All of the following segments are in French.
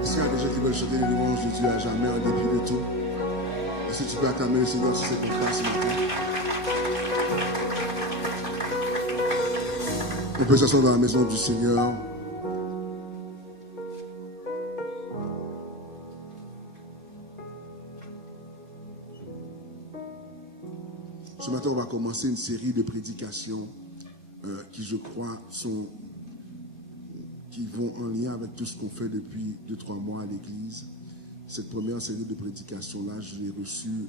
Est-ce qu'il y a des gens qui veulent chanter les louanges de Dieu à jamais en dépit de tout? Est-ce que tu peux acclamer le Seigneur sur cette contrats ce matin? On peut s'asseoir dans la maison du Seigneur. Ce matin, on va commencer une série de prédications qui, je crois, qui vont en lien avec tout ce qu'on fait depuis 2-3 mois à l'église. Cette première série de prédications-là, je l'ai reçue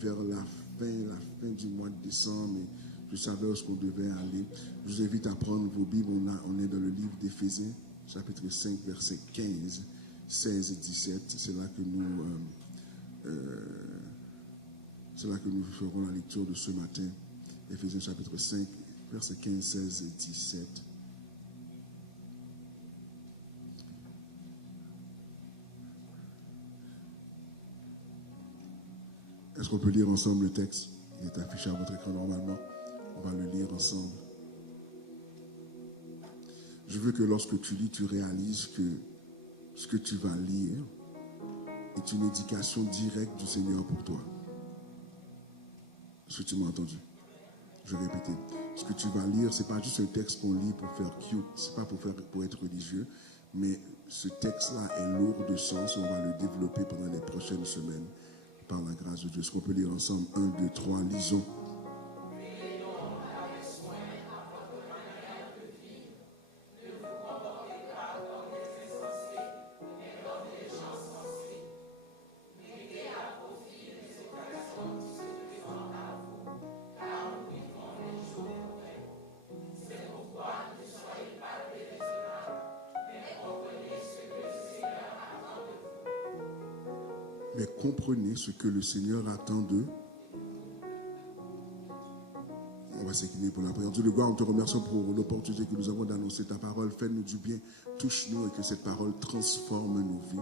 vers la fin du mois de décembre, et je savais où on devait aller. Je vous invite à prendre vos Bibles. On est dans le livre d'Éphésiens, chapitre 5, versets 15, 16 et 17. C'est là que nous ferons la lecture de ce matin. Éphésiens chapitre 5, versets 15, 16 et 17. Est-ce qu'on peut lire ensemble le texte? Il est affiché à votre écran normalement. On va le lire ensemble. Je veux que lorsque tu lis, tu réalises que ce que tu vas lire est une éducation directe du Seigneur pour toi. Est-ce que tu m'as entendu? Je vais répéter. Ce que tu vas lire, ce n'est pas juste un texte qu'on lit pour faire cute, ce n'est pas pour être religieux, mais ce texte-là est lourd de sens. On va le développer pendant les prochaines semaines par la grâce de Dieu. Est-ce qu'on peut lire ensemble? 1, 2, 3, lisons. Mais comprenez ce que le Seigneur attend d'eux. On va s'incliner pour la prière. Dieu de gloire, on te remercie pour l'opportunité que nous avons d'annoncer ta parole. Fais-nous du bien, touche-nous et que cette parole transforme nos vies.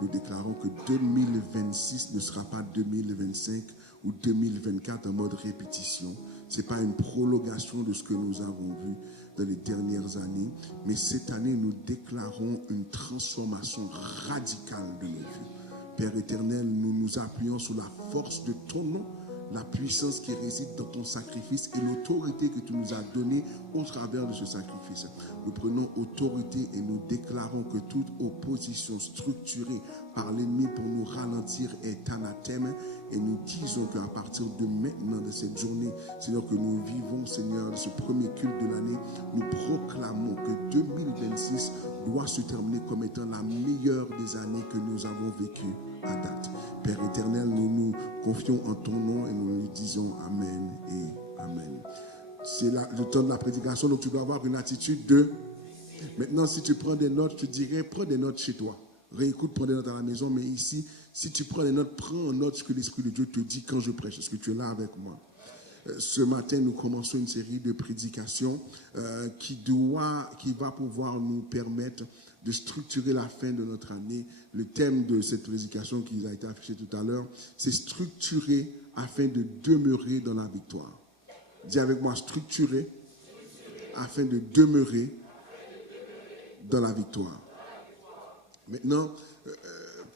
Nous déclarons que 2026 ne sera pas 2025 ou 2024 en mode répétition. Ce n'est pas une prolongation de ce que nous avons vu dans les dernières années, mais cette année, nous déclarons une transformation radicale de nos vies. Père éternel, nous nous appuyons sur la force de ton nom, la puissance qui réside dans ton sacrifice et l'autorité que tu nous as donnée au travers de ce sacrifice. Nous prenons autorité et nous déclarons que toute opposition structurée par l'ennemi pour nous ralentir est anathème. Et nous disons qu'à partir de maintenant, de cette journée, Seigneur, que nous vivons, Seigneur, de ce premier culte de l'année, nous proclamons que 2026 doit se terminer comme étant la meilleure des années que nous avons vécues à date. Père éternel, nous nous confions en ton nom et nous lui disons Amen et Amen. C'est le temps de la prédication, donc tu dois avoir une attitude de... Maintenant, si tu prends des notes, je te dirais, prends des notes chez toi. Réécoute, prends des notes à la maison, mais ici, si tu prends des notes, prends en note ce que l'Esprit de Dieu te dit quand je prêche. Est-ce que tu es là avec moi? Ce matin, nous commençons une série de prédications qui va pouvoir nous permettre de structurer la fin de notre année. Le thème de cette prédication qui a été affiché tout à l'heure, c'est structurer afin de demeurer dans la victoire. Dis avec moi, structurer afin de demeurer dans la victoire. Maintenant,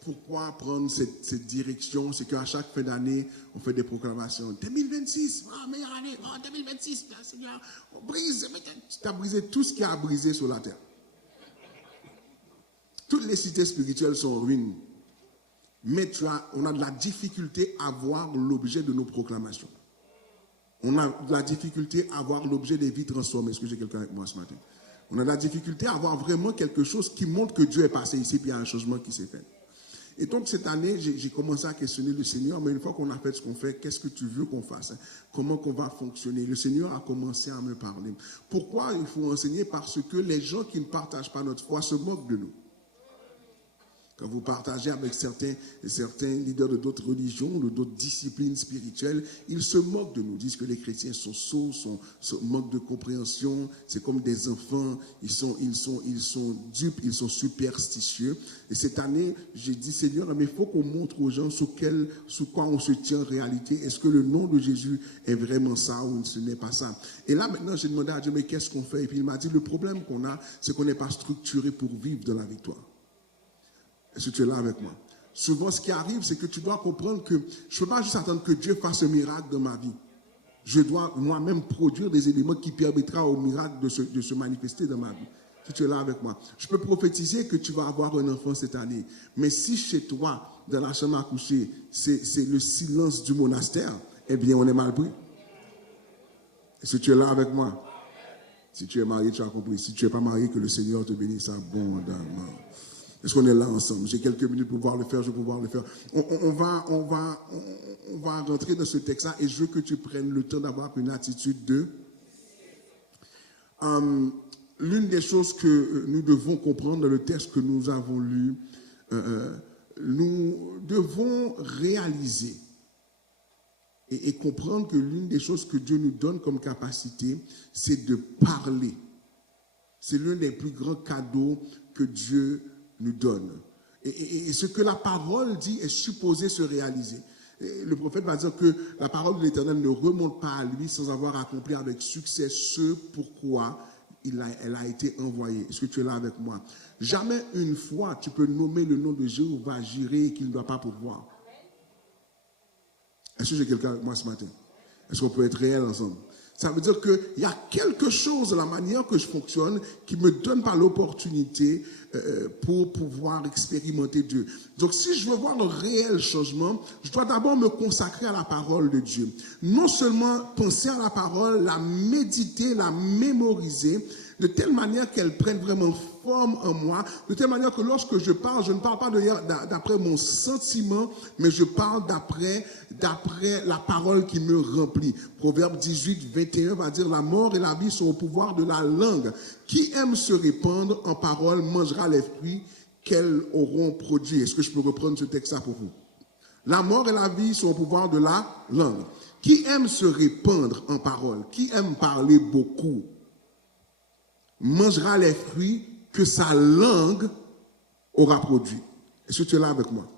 pourquoi prendre cette direction? C'est qu'à chaque fin d'année, on fait des proclamations. 2026, meilleure année, 2026, Seigneur, on brise. Tu as brisé tout ce qui a brisé sur la terre. Toutes les cités spirituelles sont ruines. Mais on a de la difficulté à voir l'objet de nos proclamations. On a de la difficulté à voir l'objet des vies transformées. Est-ce que j'ai quelqu'un avec moi ce matin? On a de la difficulté à voir vraiment quelque chose qui montre que Dieu est passé ici, puis il y a un changement qui s'est fait. Et donc cette année, j'ai commencé à questionner le Seigneur, mais une fois qu'on a fait ce qu'on fait, qu'est-ce que tu veux qu'on fasse? Comment qu'on va fonctionner? Le Seigneur a commencé à me parler. Pourquoi il faut enseigner? Parce que les gens qui ne partagent pas notre foi se moquent de nous. Quand vous partagez avec certains leaders de d'autres religions, de d'autres disciplines spirituelles, ils se moquent de nous, disent que les chrétiens sont sots, manquent de compréhension, c'est comme des enfants, ils sont dupes, ils sont superstitieux. Et cette année, j'ai dit, Seigneur, mais il faut qu'on montre aux gens sous quoi on se tient en réalité. Est-ce que le nom de Jésus est vraiment ça ou ce n'est pas ça? Et là, maintenant, j'ai demandé à Dieu, mais qu'est-ce qu'on fait? Et puis il m'a dit, le problème qu'on a, c'est qu'on n'est pas structuré pour vivre de la victoire. Est-ce que tu es là avec moi? Souvent, ce qui arrive, c'est que tu dois comprendre que je ne peux pas juste attendre que Dieu fasse un miracle dans ma vie. Je dois moi-même produire des éléments qui permettront au miracle de se manifester dans ma vie. Si tu es là avec moi. Je peux prophétiser que tu vas avoir un enfant cette année. Mais si chez toi, dans la chambre à coucher, c'est le silence du monastère, eh bien, on est mal pris. Est-ce que tu es là avec moi? Si tu es marié, tu as compris. Si tu n'es pas marié, que le Seigneur te bénisse abondamment. Est-ce qu'on est là ensemble? J'ai quelques minutes pour pouvoir le faire, je vais pouvoir le faire. On va rentrer dans ce texte-là et je veux que tu prennes le temps d'avoir une attitude de... l'une des choses que nous devons comprendre dans le texte que nous avons lu, nous devons réaliser et comprendre que l'une des choses que Dieu nous donne comme capacité, c'est de parler. C'est l'un des plus grands cadeaux que Dieu nous donne. Et ce que la parole dit est supposé se réaliser. Et le prophète va dire que la parole de l'Éternel ne remonte pas à lui sans avoir accompli avec succès ce pourquoi elle a été envoyée. Est-ce que tu es là avec moi? Jamais une fois tu peux nommer le nom de Jéhovah Jireh qu'il ne doit pas pourvoir. Est-ce que j'ai quelqu'un avec moi ce matin? Est-ce qu'on peut être réel ensemble? Ça veut dire qu'il y a quelque chose de la manière que je fonctionne qui ne me donne pas l'opportunité pour pouvoir expérimenter Dieu. Donc, si je veux voir un réel changement, je dois d'abord me consacrer à la parole de Dieu. Non seulement penser à la parole, la méditer, la mémoriser, de telle manière qu'elle prenne vraiment forme en moi, de telle manière que lorsque je parle, je ne parle pas d'après mon sentiment, mais je parle d'après la parole qui me remplit. Proverbe 18, 21 va dire, la mort et la vie sont au pouvoir de la langue. Qui aime se répandre en parole mangera les fruits qu'elles auront produits. Est-ce que je peux reprendre ce texte-là pour vous? La mort et la vie sont au pouvoir de la langue. Qui aime se répandre en parole, qui aime parler beaucoup, mangera les fruits que sa langue aura produit. Est-ce que tu es là avec moi?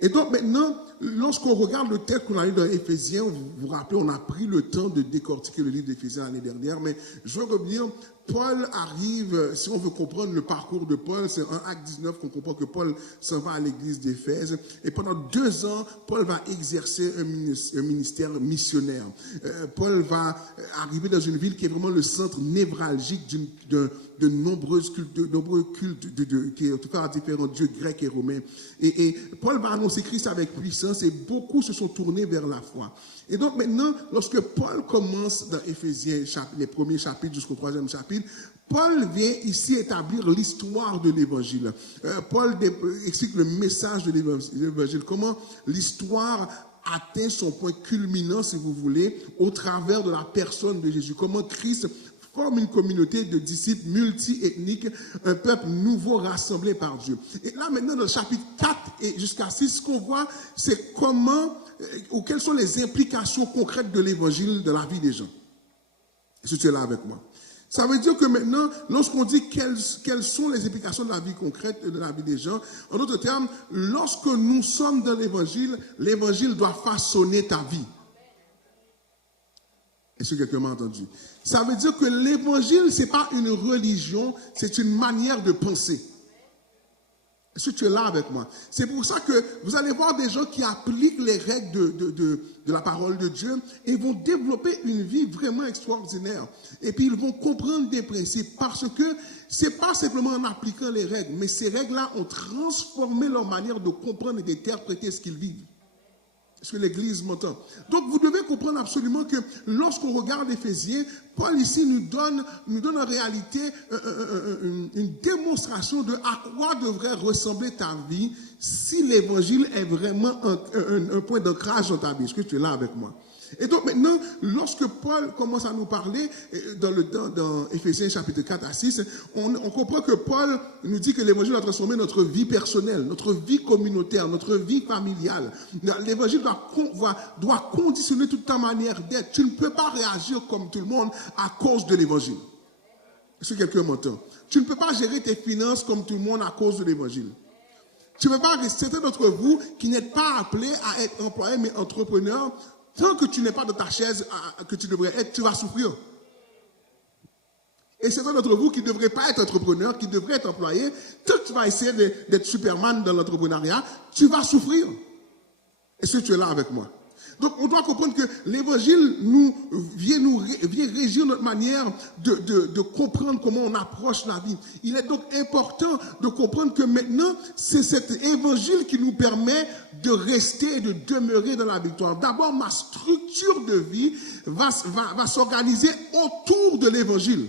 Et donc maintenant, lorsqu'on regarde le texte qu'on a lu dans Éphésiens, vous vous rappelez, on a pris le temps de décortiquer le livre d'Éphésiens l'année dernière, mais je veux revenir. Paul arrive, si on veut comprendre le parcours de Paul, c'est en Acte 19 qu'on comprend que Paul s'en va à l'église d'Éphèse. Et pendant 2 ans, Paul va exercer un ministère missionnaire. Paul va arriver dans une ville qui est vraiment le centre névralgique de nombreux cultes qui ont à différents dieux grecs et romains. Et Paul va annoncer Christ avec puissance et beaucoup se sont tournés vers la foi. Et donc maintenant, lorsque Paul commence dans Éphésiens, les premiers chapitres jusqu'au 3e chapitre, Paul vient ici établir l'histoire de l'évangile. Paul explique le message de l'évangile, comment l'histoire atteint son point culminant, si vous voulez, au travers de la personne de Jésus. Comment Christ forme une communauté de disciples multi-ethniques, un peuple nouveau rassemblé par Dieu. Et là, maintenant, dans le chapitre 4 et jusqu'à 6, ce qu'on voit, c'est comment ou quelles sont les implications concrètes de l'évangile dans la vie des gens. Est-ce que tu es là avec moi? Ça veut dire que maintenant, lorsqu'on dit quelles sont les implications de la vie concrète, de la vie des gens, en d'autres termes, lorsque nous sommes dans l'évangile doit façonner ta vie. Est-ce que quelqu'un m'a entendu? Ça veut dire que l'évangile, ce n'est pas une religion, c'est une manière de penser. Est-ce que tu es là avec moi? C'est pour ça que vous allez voir des gens qui appliquent les règles de la parole de Dieu et vont développer une vie vraiment extraordinaire. Et puis ils vont comprendre des principes parce que ce n'est pas simplement en appliquant les règles, mais ces règles-là ont transformé leur manière de comprendre et d'interpréter ce qu'ils vivent. Est-ce que l'Église m'entend? Donc, vous devez comprendre absolument que lorsqu'on regarde Éphésiens, Paul ici nous donne en réalité une démonstration de à quoi devrait ressembler ta vie si l'Évangile est vraiment un point d'ancrage dans ta vie. Est-ce que tu es là avec moi? Et donc maintenant, lorsque Paul commence à nous parler, dans Éphésiens chapitre 4 à 6, on comprend que Paul nous dit que l'évangile doit transformer notre vie personnelle, notre vie communautaire, notre vie familiale. L'évangile doit conditionner toute ta manière d'être. Tu ne peux pas réagir comme tout le monde à cause de l'évangile. Est-ce que quelqu'un m'entend? Tu ne peux pas gérer tes finances comme tout le monde à cause de l'évangile. Tu ne peux pas, certains d'entre vous qui n'êtes pas appelés à être employés mais entrepreneurs, tant que tu n'es pas dans ta chaise que tu devrais être, tu vas souffrir. Et certains d'entre vous qui ne devraient pas être entrepreneurs, qui devraient être employés, tant que tu vas essayer d'être Superman dans l'entrepreneuriat, tu vas souffrir. Est-ce que tu es là avec moi? Donc, on doit comprendre que l'évangile vient régir notre manière de comprendre comment on approche la vie. Il est donc important de comprendre que maintenant, c'est cet évangile qui nous permet de rester et de demeurer dans la victoire. D'abord, ma structure de vie va s'organiser autour de l'évangile,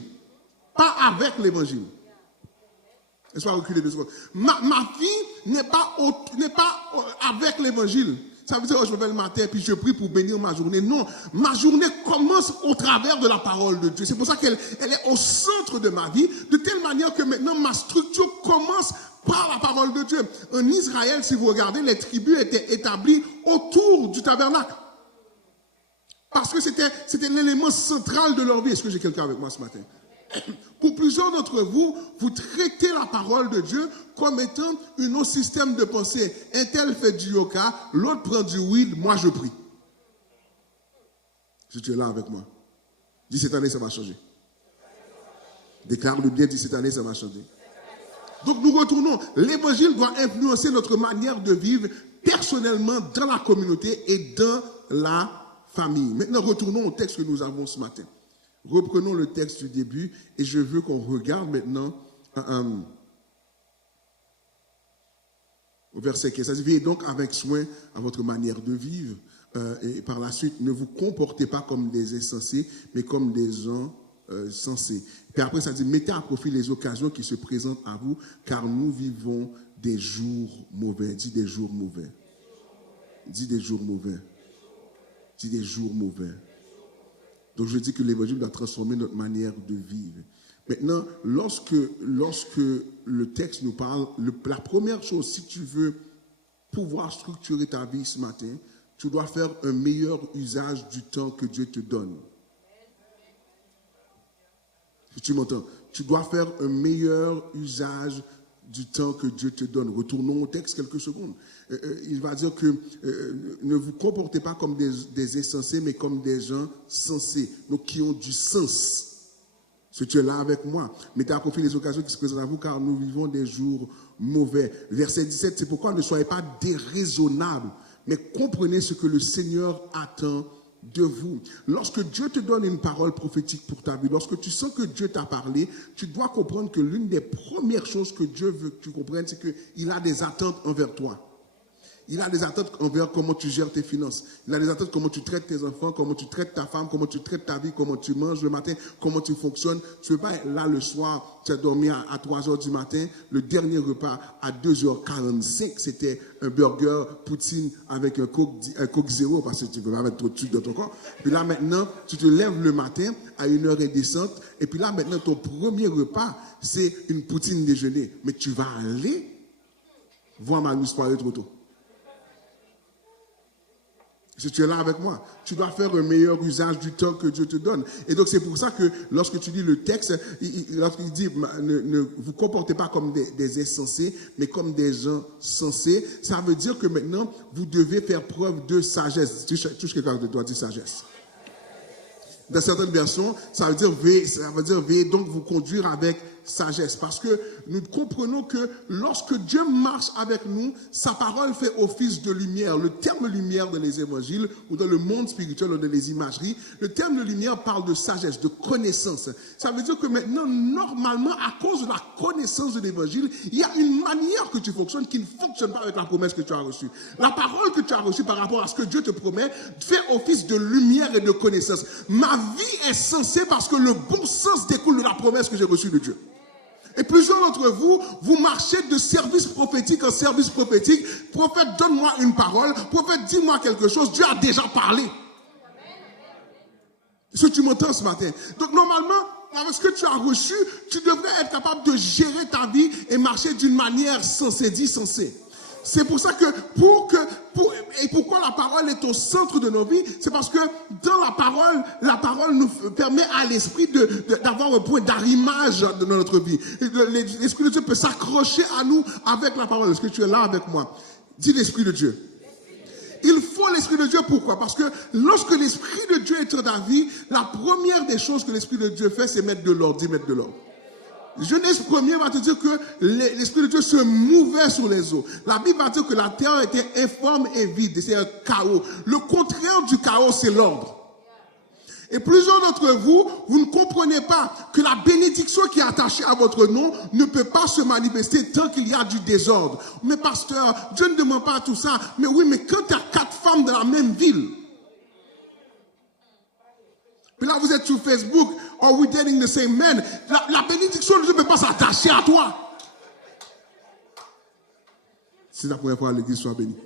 pas avec l'évangile. Laisse-moi reculer 2 secondes. Ma vie n'est pas avec l'évangile. Ça veut dire que je me lève le matin et puis je prie pour bénir ma journée. Non, ma journée commence au travers de la parole de Dieu. C'est pour ça qu'elle est au centre de ma vie, de telle manière que maintenant ma structure commence par la parole de Dieu. En Israël, si vous regardez, les tribus étaient établies autour du tabernacle. Parce que c'était l'élément central de leur vie. Est-ce que j'ai quelqu'un avec moi ce matin? Pour plusieurs d'entre vous, vous traitez la parole de Dieu comme étant un autre système de pensée. Un tel fait du yoga, l'autre prend du weed, moi je prie. Si tu es là avec moi, dis cette année ça va changer. Déclare-le bien, dis cette année ça va changer. Donc nous retournons. L'évangile doit influencer notre manière de vivre personnellement dans la communauté et dans la famille. Maintenant retournons au texte que nous avons ce matin. Reprenons le texte du début et je veux qu'on regarde maintenant au verset 15. Ça dit, veillez donc avec soin à votre manière de vivre et par la suite, ne vous comportez pas comme des insensés, mais comme des gens sensés. Puis après, ça dit, mettez à profit les occasions qui se présentent à vous, car nous vivons des jours mauvais. Dis des jours mauvais. Dis des jours mauvais. Dis des jours mauvais. Donc je dis que l'évangile doit transformer notre manière de vivre. Maintenant, lorsque le texte nous parle, la première chose, si tu veux pouvoir structurer ta vie ce matin, tu dois faire un meilleur usage du temps que Dieu te donne. Si tu m'entends, tu dois faire un meilleur usage du temps que Dieu te donne. Retournons au texte quelques secondes. Il va dire que ne vous comportez pas comme des insensés, mais comme des gens sensés, donc qui ont du sens. Si tu es là avec moi, mettez à profit les occasions qui se présentent à vous, car nous vivons des jours mauvais. Verset 17, c'est pourquoi ne soyez pas déraisonnables, mais comprenez ce que le Seigneur attend de vous. Lorsque Dieu te donne une parole prophétique pour ta vie, lorsque tu sens que Dieu t'a parlé, tu dois comprendre que l'une des premières choses que Dieu veut que tu comprennes, c'est qu'il a des attentes envers toi. Il a des attentes envers comment tu gères tes finances. Il a des attentes comment tu traites tes enfants, comment tu traites ta femme, comment tu traites ta vie, comment tu manges le matin, comment tu fonctionnes. Tu ne veux pas être là le soir, tu as dormi à 3 h du matin. Le dernier repas à 2 h 45, c'était un burger poutine avec un coke zéro parce que tu ne veux pas mettre trop de sucre dans ton corps. Puis là maintenant, tu te lèves le matin à 1 h descente. Et puis là maintenant, ton premier repas, c'est une poutine déjeuner. Mais tu vas aller voir Magnus Poirier trop tôt. Si tu es là avec moi, tu dois faire un meilleur usage du temps que Dieu te donne. Et donc c'est pour ça que lorsque tu lis le texte, lorsqu'il dit ne vous comportez pas comme des insensés, mais comme des gens sensés, ça veut dire que maintenant vous devez faire preuve de sagesse. Touche quelqu'un de toi, dis sagesse. Dans certaines versions, ça veut dire veiller, donc vous conduire avec sagesse. Parce que nous comprenons que lorsque Dieu marche avec nous, sa parole fait office de lumière. Le terme lumière dans les évangiles ou dans le monde spirituel ou dans les imageries, le terme de lumière parle de sagesse, de connaissance. Ça veut dire que maintenant, normalement, à cause de la connaissance de l'évangile, il y a une manière que tu fonctionnes qui ne fonctionne pas avec la promesse que tu as reçue. La parole que tu as reçue par rapport à ce que Dieu te promet fait office de lumière et de connaissance. Ma vie est sensée parce que le bon sens découle de la promesse que j'ai reçue de Dieu. Et plusieurs d'entre vous, vous marchez de service prophétique en service prophétique. Prophète, donne-moi une parole. Prophète, dis-moi quelque chose. Dieu a déjà parlé. Est-ce que tu m'entends ce matin? Donc normalement, avec ce que tu as reçu, tu devrais être capable de gérer ta vie et marcher d'une manière sensée, dit sensée. C'est pour ça que, et pourquoi la parole est au centre de nos vies, c'est parce que dans la parole nous permet à l'esprit d'avoir un point d'arrimage de notre vie. L'Esprit de Dieu peut s'accrocher à nous avec la parole. Est-ce que tu es là avec moi? Dis l'Esprit de Dieu. Il faut l'Esprit de Dieu, pourquoi? Parce que lorsque l'Esprit de Dieu est dans ta vie, la première des choses que l'Esprit de Dieu fait, c'est mettre de l'ordre. Dis mettre de l'ordre. Genèse 1er va te dire que l'Esprit de Dieu se mouvait sur les eaux. La Bible va dire que la terre était informe et vide, c'est un chaos. Le contraire du chaos, c'est l'ordre. Et plusieurs d'entre vous, vous ne comprenez pas que la bénédiction qui est attachée à votre nom ne peut pas se manifester tant qu'il y a du désordre. Mais pasteur, Dieu ne demande pas tout ça. Mais oui, mais quand tu as 4 femmes dans la même ville, puis là vous êtes sur Facebook, or we dating the same man, la bénédiction ne peut pas s'attacher à toi. C'est la première fois que l'église soit bénie.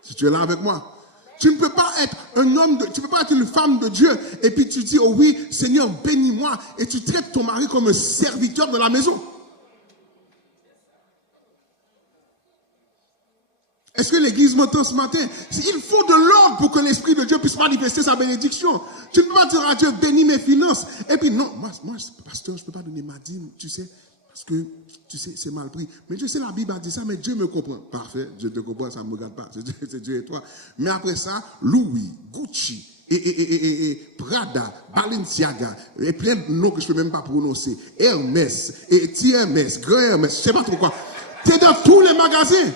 Si tu es là avec moi. Tu ne peux pas être un homme, tu ne peux pas être une femme de Dieu et puis tu dis, oh oui, Seigneur, bénis-moi, et tu traites ton mari comme un serviteur de la maison. Est-ce que l'église m'entend ce matin? Il faut de l'ordre pour que l'Esprit de Dieu puisse manifester sa bénédiction. Tu ne peux pas dire à Dieu, bénis mes finances. Et puis non, moi pasteur, je ne peux pas donner ma dîme, tu sais. Parce que, tu sais, c'est mal pris. Mais je sais, la Bible a dit ça, mais Dieu me comprend. Parfait, Dieu te comprend, ça ne me regarde pas. C'est Dieu et toi. Mais après ça, Louis, Gucci, et Prada, Balenciaga, et plein de noms que je ne peux même pas prononcer. Hermès, et TMS, Grand Hermès, je ne sais pas trop quoi. Tu es dans tous les magasins.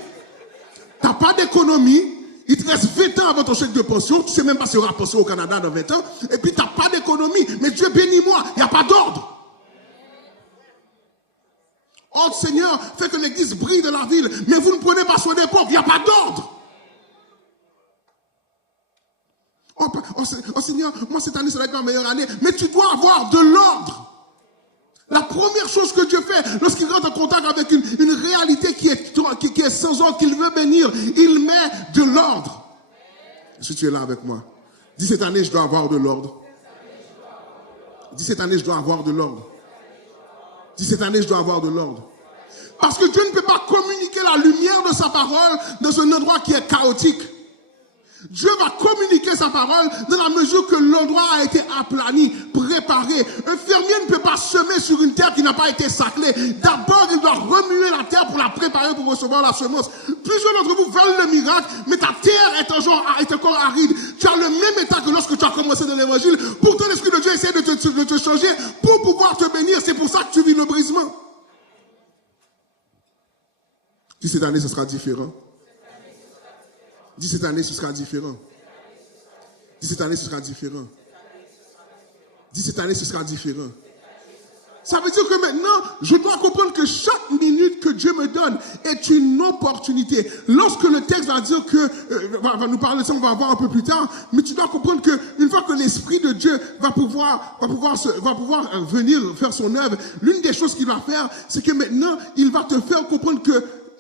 Tu n'as pas d'économie. Il te reste 20 ans avant ton chèque de pension. Tu ne sais même pas si tu auras pension au Canada dans 20 ans. Et puis, tu n'as pas d'économie. Mais Dieu bénis-moi. Il n'y a pas d'ordre. Oh Seigneur, fait que l'église brille dans la ville, mais vous ne prenez pas soin des pauvres, il n'y a pas d'ordre. Oh Seigneur, moi cette année, ça va être ma meilleure année, mais tu dois avoir de l'ordre. La première chose que Dieu fait, lorsqu'il rentre en contact avec une réalité qui est sans ordre, qu'il veut bénir, il met de l'ordre. Si tu es là avec moi, dis cette année, je dois avoir de l'ordre. Dis cette année, je dois avoir de l'ordre. Dis cette année, je dois avoir de l'ordre. Parce que Dieu ne peut pas communiquer la lumière de sa parole dans un endroit qui est chaotique. Dieu va communiquer sa parole dans la mesure que l'endroit a été aplani, préparé. Un fermier ne peut pas semer sur une terre qui n'a pas été saclée. D'abord, il doit remuer la terre pour la préparer pour recevoir la semence. Plusieurs d'entre vous veulent le miracle, mais ta terre est encore aride. Tu as le même état que lorsque tu as commencé dans l'évangile. Pourtant, l'Esprit de Dieu essaie de te changer pour pouvoir te bénir. C'est pour ça que tu vis le brisement. Dis cette année, ce sera différent. Dis cette année, ce sera différent. Dis cette année, ce sera différent. Dis cette année, ce sera différent. Ça veut dire que maintenant, je dois comprendre que chaque minute que Dieu me donne est une opportunité. Lorsque le texte va dire va nous parler de ça, on va voir un peu plus tard, mais tu dois comprendre qu'une fois que l'Esprit de Dieu va pouvoir venir faire son œuvre, l'une des choses qu'il va faire, c'est que maintenant, il va te faire comprendre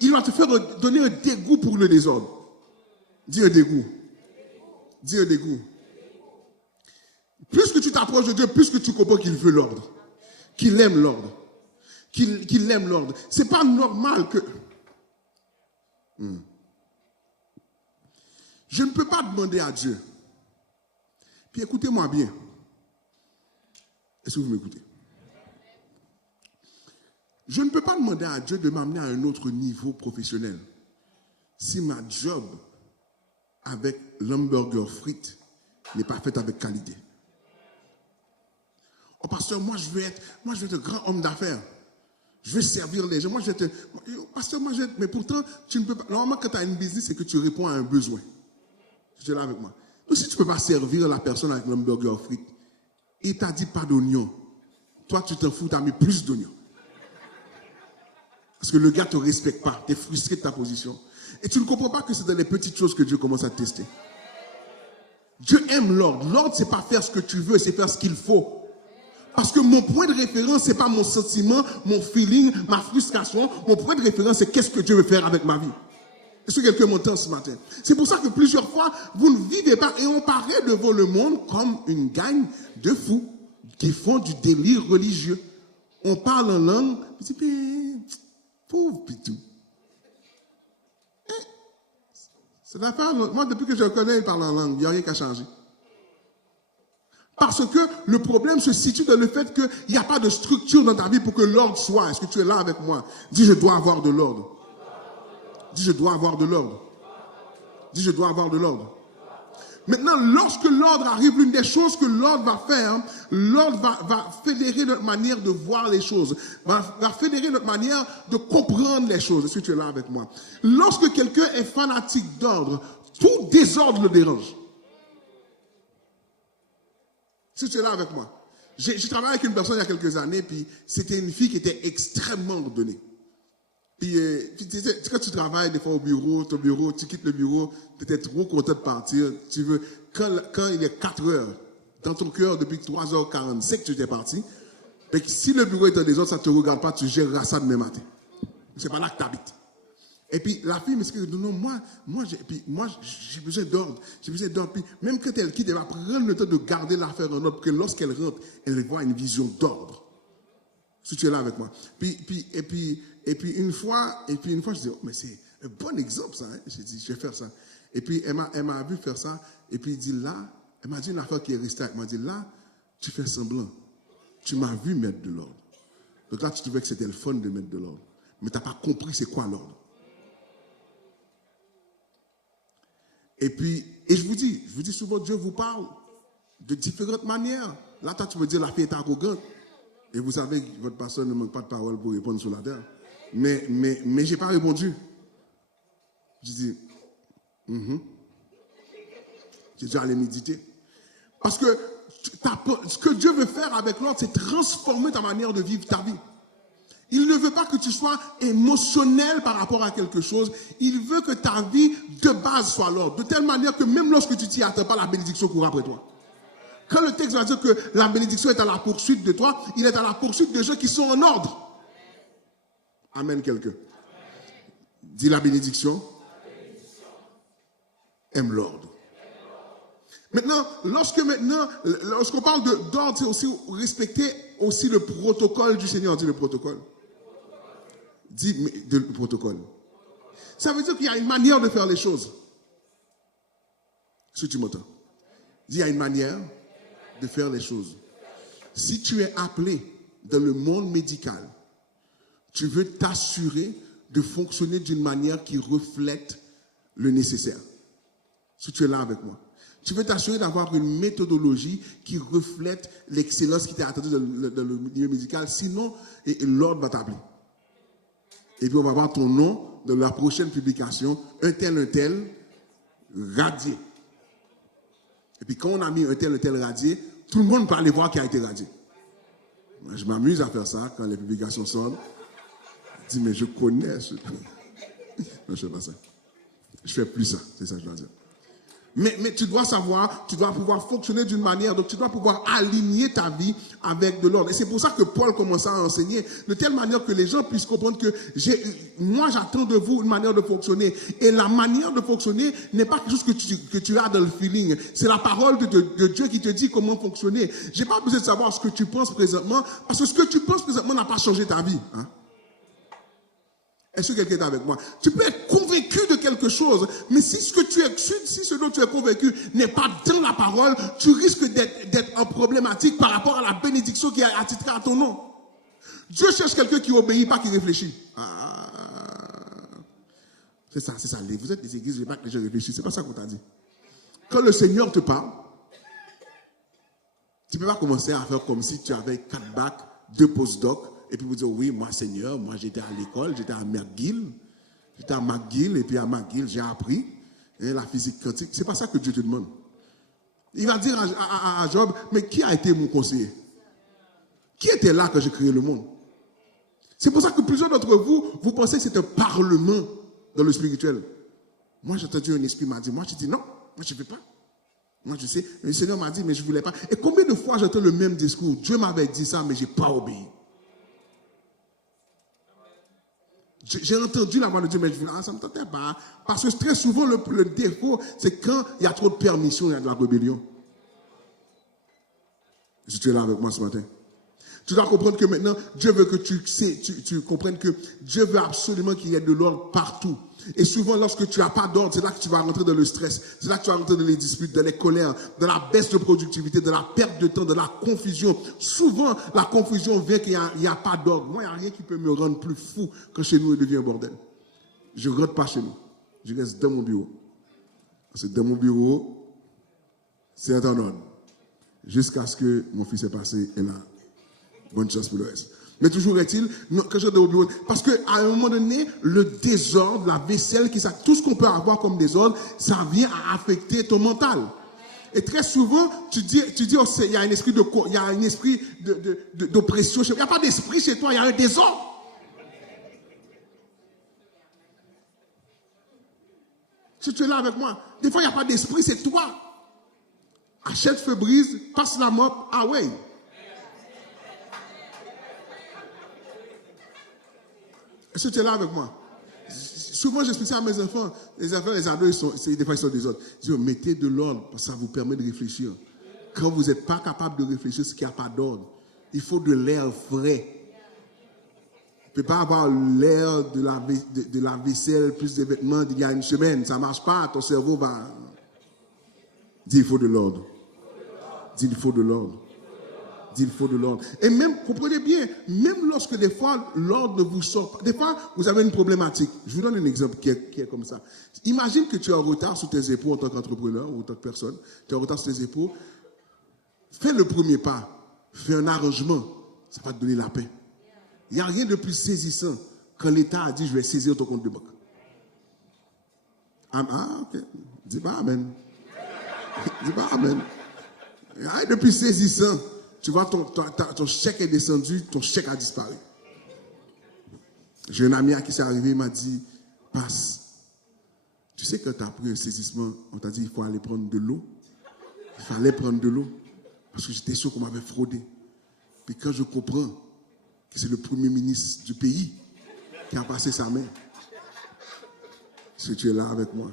il va te faire donner un dégoût pour le désordre. Dis un dégoût. Dis un dégoût. Plus que tu t'approches de Dieu, plus que tu comprends qu'il veut l'ordre. Qu'il aime l'ordre. Qu'il aime l'ordre. C'est pas normal que... Je ne peux pas demander à Dieu. Puis écoutez-moi bien. Est-ce que vous m'écoutez? Je ne peux pas demander à Dieu de m'amener à un autre niveau professionnel si ma job avec l'hamburger frites n'est pas faite avec qualité. Oh pasteur, moi je veux être un grand homme d'affaires. Je veux servir les gens. Pasteur, mais pourtant, tu ne peux pas. Normalement, quand tu as une business, c'est que tu réponds à un besoin. Tu es là avec moi. Donc si tu ne peux pas servir la personne avec l'hamburger frites, il t'a dit pas d'oignons. Toi, tu t'en fous, tu as mis plus d'oignons. Parce que le gars ne te respecte pas. Tu es frustré de ta position. Et tu ne comprends pas que c'est dans les petites choses que Dieu commence à te tester. Dieu aime l'ordre. L'ordre, ce n'est pas faire ce que tu veux, c'est faire ce qu'il faut. Parce que mon point de référence, ce n'est pas mon sentiment, mon feeling, ma frustration. Mon point de référence, c'est qu'est-ce que Dieu veut faire avec ma vie. Est-ce que quelqu'un m'entend ce matin? C'est pour ça que plusieurs fois, vous ne vivez pas et on paraît devant le monde comme une gang de fous qui font du délire religieux. On parle en langue, on dit, mais, pauvre pitou. C'est l'affaire, moi, depuis que je le connais, il parle en langue, il n'y a rien qu'à changer. Parce que le problème se situe dans le fait qu'il n'y a pas de structure dans ta vie pour que l'ordre soit. Est-ce que tu es là avec moi? Dis, je dois avoir de l'ordre. Dis, je dois avoir de l'ordre. Dis, je dois avoir de l'ordre. Maintenant, lorsque l'ordre arrive, l'une des choses que l'ordre va faire, l'ordre va fédérer notre manière de voir les choses, va fédérer notre manière de comprendre les choses. Est-ce que tu es là avec moi? Lorsque quelqu'un est fanatique d'ordre, tout désordre le dérange. Si tu es là avec moi. J'ai travaillé avec une personne il y a quelques années, puis c'était une fille qui était extrêmement ordonnée. Puis quand tu travailles des fois au bureau, ton bureau, tu quittes le bureau, tu étais trop content de partir. Tu veux, quand il est 4 heures, dans ton cœur, depuis 3h45, tu étais parti. Mais si le bureau est en désordre, ça ne te regarde pas, tu géreras ça demain matin. C'est pas là que tu habites. Et puis la fille m'explique, non, moi j'ai besoin d'ordre. J'ai besoin d'ordre. Puis même quand elle quitte, elle va prendre le temps de garder l'affaire en ordre, pour que lorsqu'elle rentre, elle voit une vision d'ordre. Si tu es là avec moi. Et puis une fois, je dis, oh, mais c'est un bon exemple ça. Hein? J'ai dit, je vais faire ça. Et puis elle m'a vu faire ça. Et puis il dit là, elle m'a dit une affaire qui est restée avec moi. Elle m'a dit là, tu fais semblant. Tu m'as vu mettre de l'ordre. Donc là, tu trouvais que c'était le fun de mettre de l'ordre. Mais tu n'as pas compris c'est quoi l'ordre. Et je vous dis souvent, Dieu vous parle de différentes manières. Là, toi, tu me dis, la fille est arrogante. Et vous savez que votre pasteur ne manque pas de parole pour répondre sur la terre. Mais je n'ai pas répondu. Je dis, j'ai dû aller méditer. Parce que ce que Dieu veut faire avec l'ordre, c'est transformer ta manière de vivre ta vie. Il ne veut pas que tu sois émotionnel par rapport à quelque chose. Il veut que ta vie de base soit l'ordre. De telle manière que même lorsque tu t'y attends pas, la bénédiction court après toi. Quand le texte va dire que la bénédiction est à la poursuite de toi, il est à la poursuite de gens qui sont en ordre. Amen quelqu'un. Dis la bénédiction. Aime l'ordre. Maintenant, lorsqu'on parle d'ordre, c'est aussi respecter aussi le protocole du Seigneur. Dis le protocole. Dis le protocole. Ça veut dire qu'il y a une manière de faire les choses. Si tu m'entends. Dis, il y a une manière de faire les choses. Si tu es appelé dans le monde médical, tu veux t'assurer de fonctionner d'une manière qui reflète le nécessaire. Si tu es là avec moi. Tu veux t'assurer d'avoir une méthodologie qui reflète l'excellence qui t'est attendue dans le milieu médical. Sinon, l'ordre va t'appeler. Et puis on va voir ton nom dans la prochaine publication, un tel, radié. Et puis quand on a mis un tel radié, tout le monde peut aller voir qui a été radié. Moi, je m'amuse à faire ça quand les publications sortent. Je dis, mais je connais ce... Non, je ne fais pas ça. Je ne fais plus ça, c'est ça que je dois dire. Mais tu dois savoir, tu dois pouvoir fonctionner d'une manière, donc tu dois pouvoir aligner ta vie avec de l'ordre. Et c'est pour ça que Paul commence à enseigner, de telle manière que les gens puissent comprendre que moi j'attends de vous une manière de fonctionner. Et la manière de fonctionner n'est pas quelque chose que tu as dans le feeling. C'est la parole de Dieu qui te dit comment fonctionner. Je n'ai pas besoin de savoir ce que tu penses présentement, parce que ce que tu penses présentement n'a pas changé ta vie. Hein? Est-ce que quelqu'un est avec moi? Tu peux être convaincu de quelque chose, mais si ce dont tu es convaincu n'est pas dans la parole, tu risques d'être en problématique par rapport à la bénédiction qui est attitrée à ton nom. Dieu cherche quelqu'un qui obéit, pas qui réfléchit. C'est ça. Vous êtes des églises, je ne veux pas que les gens réfléchissent. C'est pas ça qu'on t'a dit. Quand le Seigneur te parle, tu ne peux pas commencer à faire comme si tu avais 4 bacs, 2 postdocs, et puis vous dire, oui, moi, Seigneur, moi, j'étais à l'école, j'étais à McGill, et puis à McGill, j'ai appris la physique quantique. C'est pas ça que Dieu te demande. Il va dire à Job, mais qui a été mon conseiller? Qui était là quand j'ai créé le monde? C'est pour ça que plusieurs d'entre vous, vous pensez que c'est un parlement dans le spirituel. Moi, j'ai entendu un esprit m'a dit, moi, je dis non, moi, je ne veux pas. Moi, je sais, le Seigneur m'a dit, mais je ne voulais pas. Et combien de fois j'entends le même discours? Dieu m'avait dit ça, mais je n'ai pas obéi. J'ai entendu la voix de Dieu, mais je dis, ah, ça ne me tentait pas. Parce que très souvent, le défaut, c'est quand il y a trop de permission, il y a de la rébellion. Si tu es là avec moi ce matin. Tu dois comprendre que maintenant, Dieu veut que tu comprennes que Dieu veut absolument qu'il y ait de l'ordre partout. Et souvent, lorsque tu n'as pas d'ordre, c'est là que tu vas rentrer dans le stress. C'est là que tu vas rentrer dans les disputes, dans les colères, dans la baisse de productivité, dans la perte de temps, dans la confusion. Souvent, la confusion vient qu'il n'y a pas d'ordre. Moi, il n'y a rien qui peut me rendre plus fou quand chez nous, il devient un bordel. Je ne rentre pas chez nous. Je reste dans mon bureau. Parce que dans mon bureau, c'est un ordre. Jusqu'à ce que mon fils est passé et là, bonne chance pour le reste. Mais toujours est-il, quand je suis au bureau, parce qu'à un moment donné, le désordre, la vaisselle, tout ce qu'on peut avoir comme désordre, ça vient à affecter ton mental. Et très souvent, tu dis oh, il y a un esprit d'oppression. Il n'y a pas d'esprit chez toi, il y a un désordre. Si tu es là avec moi, des fois, il n'y a pas d'esprit, c'est toi. Achète feu brise, passe la mop, ah ouais. Est-ce que tu es là avec moi? Souvent, j'explique ça à mes enfants. Les enfants, les ados, des fois, ils sont des autres. Je dis, mettez de l'ordre, parce que ça vous permet de réfléchir. Quand vous n'êtes pas capable de réfléchir, c'est qu'il n'y a pas d'ordre. Il faut de l'air frais. On ne peut pas avoir l'air de la vaisselle, plus des vêtements d'il y a une semaine. Ça ne marche pas. Ton cerveau va... Dis, il faut de l'ordre. Dis, il faut de l'ordre. Dis, il faut de l'ordre. Et même, comprenez bien, même lorsque des fois, l'ordre ne vous sort pas. Des fois, vous avez une problématique. Je vous donne un exemple qui est comme ça. Imagine que tu es en retard sur tes épaules en tant qu'entrepreneur ou en tant que personne. Tu es en retard sur tes épaules. Fais le premier pas. Fais un arrangement. Ça va te donner la paix. Il n'y a rien de plus saisissant quand l'État a dit, je vais saisir ton compte de banque. Ah, ok. Dis pas amen. Dis pas amen. Il n'y a rien de plus saisissant. Tu vois, ton chèque est descendu, ton chèque a disparu. J'ai un ami à qui c'est arrivé, il m'a dit, passe. Tu sais, quand tu as pris un saisissement, on t'a dit, il faut aller prendre de l'eau. Il fallait prendre de l'eau. Parce que j'étais sûr qu'on m'avait fraudé. Puis quand je comprends que c'est le premier ministre du pays qui a passé sa main, si tu es là avec moi,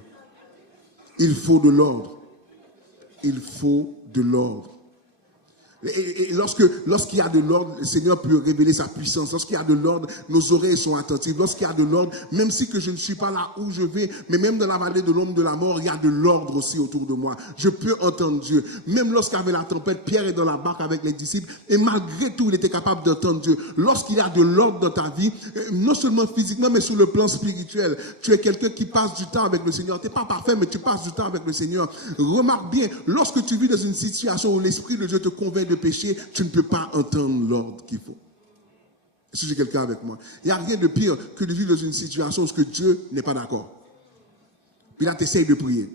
il faut de l'ordre. Il faut de l'ordre. Et lorsqu'il y a de l'ordre, le Seigneur peut révéler sa puissance. Lorsqu'il y a de l'ordre, nos oreilles sont attentives. Lorsqu'il y a de l'ordre, même si que je ne suis pas là où je vais, mais même dans la vallée de l'ombre de la mort, il y a de l'ordre aussi autour de moi. Je peux entendre Dieu. Même lorsqu'il y avait la tempête, Pierre est dans la barque avec les disciples et malgré tout, il était capable d'entendre Dieu. Lorsqu'il y a de l'ordre dans ta vie, non seulement physiquement, mais sur le plan spirituel, tu es quelqu'un qui passe du temps avec le Seigneur. Tu n'es pas parfait, mais tu passes du temps avec le Seigneur. Remarque bien, lorsque tu vis dans une situation où l'Esprit de Dieu te convainc de péché, tu ne peux pas entendre l'ordre qu'il faut. Est-ce que j'ai quelqu'un avec moi? Il n'y a rien de pire que de vivre dans une situation où Dieu n'est pas d'accord. Puis là, tu essayes de prier.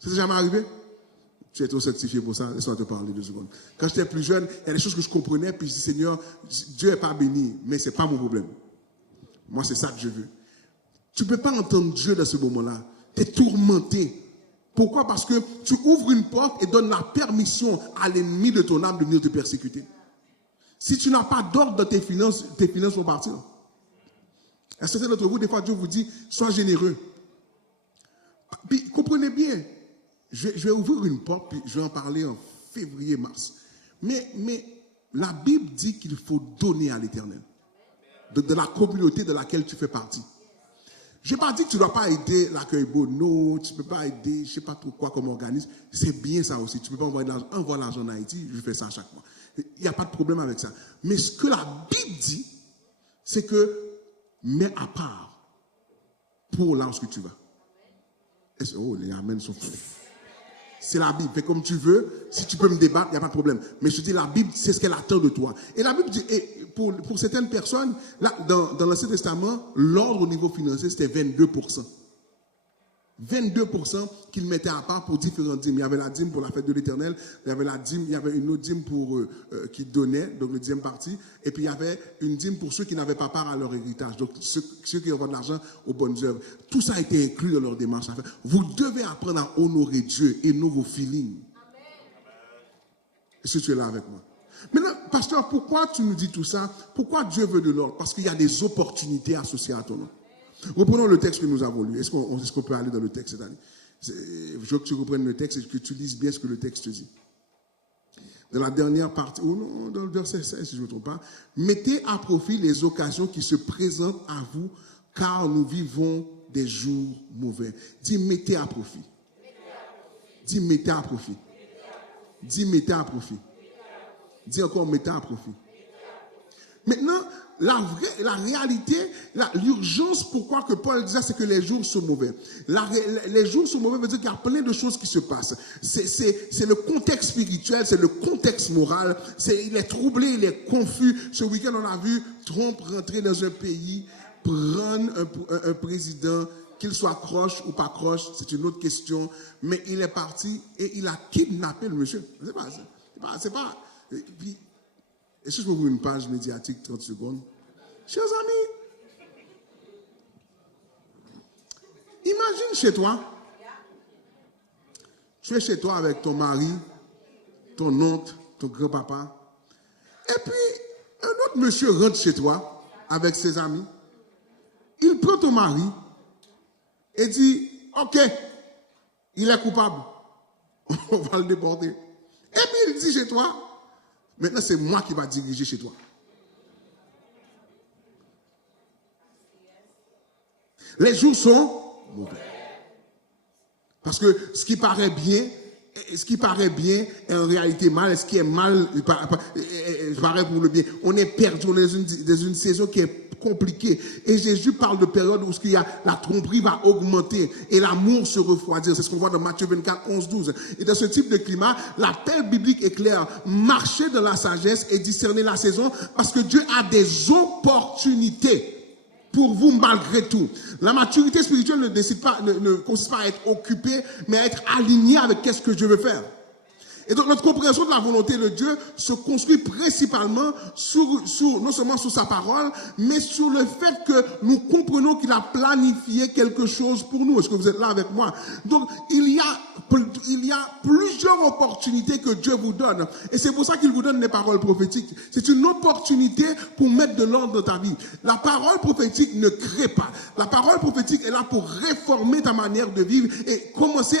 Ça t'est jamais arrivé? Tu es trop certifié pour ça. Laisse-moi te parler 2 secondes. Quand j'étais plus jeune, il y a des choses que je comprenais, puis je dis, Seigneur, Dieu n'est pas béni, mais ce n'est pas mon problème. Moi, c'est ça que je veux. Tu ne peux pas entendre Dieu dans ce moment-là. Tu es tourmenté. Pourquoi? Parce que tu ouvres une porte et donnes la permission à l'ennemi de ton âme de venir te persécuter. Si tu n'as pas d'ordre dans tes finances vont partir. À certains d'entre vous, des fois, Dieu vous dit, sois généreux. Puis, comprenez bien, je vais ouvrir une porte, puis je vais en parler en février-mars. Mais la Bible dit qu'il faut donner à l'Éternel. De la communauté de laquelle tu fais partie. Je n'ai pas dit que tu ne dois pas aider l'accueil Bono, tu ne peux pas aider, je ne sais pas trop quoi comme organisme. C'est bien ça aussi. Tu ne peux pas envoyer de l'argent. Envoie l'argent en Haïti, je fais ça à chaque mois. Il n'y a pas de problème avec ça. Mais ce que la Bible dit, c'est que mets à part pour là où tu vas. Oh, les amens sont fous. C'est la Bible. Fais comme tu veux. Si tu peux me débattre, il n'y a pas de problème. Mais je te dis, la Bible, c'est ce qu'elle attend de toi. Et la Bible dit, et pour certaines personnes, là, dans l'Ancien Testament, l'ordre au niveau financier, c'était 22%. 22% qu'ils mettaient à part pour différents dîmes. Il y avait la dîme pour la fête de l'Éternel, il y avait la dîme, il y avait une autre dîme pour qui donnait, donc le 10e partie, et puis il y avait une dîme pour ceux qui n'avaient pas part à leur héritage, donc ceux qui envoient de l'argent aux bonnes œuvres. Tout ça a été inclus dans leur démarche. Vous devez apprendre à honorer Dieu et non vos feelings. Est-ce que tu es là avec moi? Maintenant, pasteur, pourquoi tu nous dis tout ça? Pourquoi Dieu veut de l'ordre? Parce qu'il y a des opportunités associées à ton nom. Reprenons le texte que nous avons lu. Est-ce qu'on peut aller dans le texte cette année? Je veux que tu reprennes le texte et que tu lises bien ce que le texte dit. Dans la dernière partie, ou non, dans le verset 16, si je ne me trompe pas, mettez à profit les occasions qui se présentent à vous, car nous vivons des jours mauvais. Dis, mettez à profit. Dis, mettez à profit. Dis, mettez à profit. Dis encore, mettez à profit. Maintenant, la réalité, l'urgence, pourquoi que Paul disait, c'est que les jours sont mauvais. Les jours sont mauvais veut dire qu'il y a plein de choses qui se passent. C'est le contexte spirituel, c'est le contexte moral. Il est troublé, il est confus. Ce week-end, on a vu Trump rentrer dans un pays, prendre un président, qu'il soit croche ou pas croche, c'est une autre question. Mais il est parti et il a kidnappé le monsieur. C'est pas. Et puis, est-ce que je peux ouvrir une page médiatique 30 secondes? Chers amis, imagine chez toi, tu es chez toi avec ton mari, ton oncle, ton grand-papa, et puis un autre monsieur rentre chez toi avec ses amis, il prend ton mari et dit, ok, il est coupable, on va le déporter. Et puis il dit chez toi, maintenant, c'est moi qui va diriger chez toi. Les jours sont mauvais. Parce que ce qui paraît bien est en réalité mal, et ce qui est mal paraît pour le bien. On est perdu, on est dans une saison qui est compliquée. Et Jésus parle de période où la tromperie va augmenter et l'amour se refroidir. C'est ce qu'on voit dans Matthieu 24, 11, 12. Et dans ce type de climat, l'appel biblique est clair. Marchez dans la sagesse et discerner la saison parce que Dieu a des opportunités pour vous malgré tout. La maturité spirituelle ne consiste pas à être occupé, mais à être aligné avec qu'est-ce que Dieu veut faire. Et donc notre compréhension de la volonté de Dieu se construit principalement non seulement sur sa parole, mais sur le fait que nous comprenons qu'il a planifié quelque chose pour nous. Est-ce que vous êtes là avec moi? Donc il y a plusieurs opportunités que Dieu vous donne. Et c'est pour ça qu'il vous donne les paroles prophétiques. C'est une opportunité pour mettre de l'ordre dans ta vie. La parole prophétique ne crée pas. La parole prophétique est là pour réformer ta manière de vivre et commencer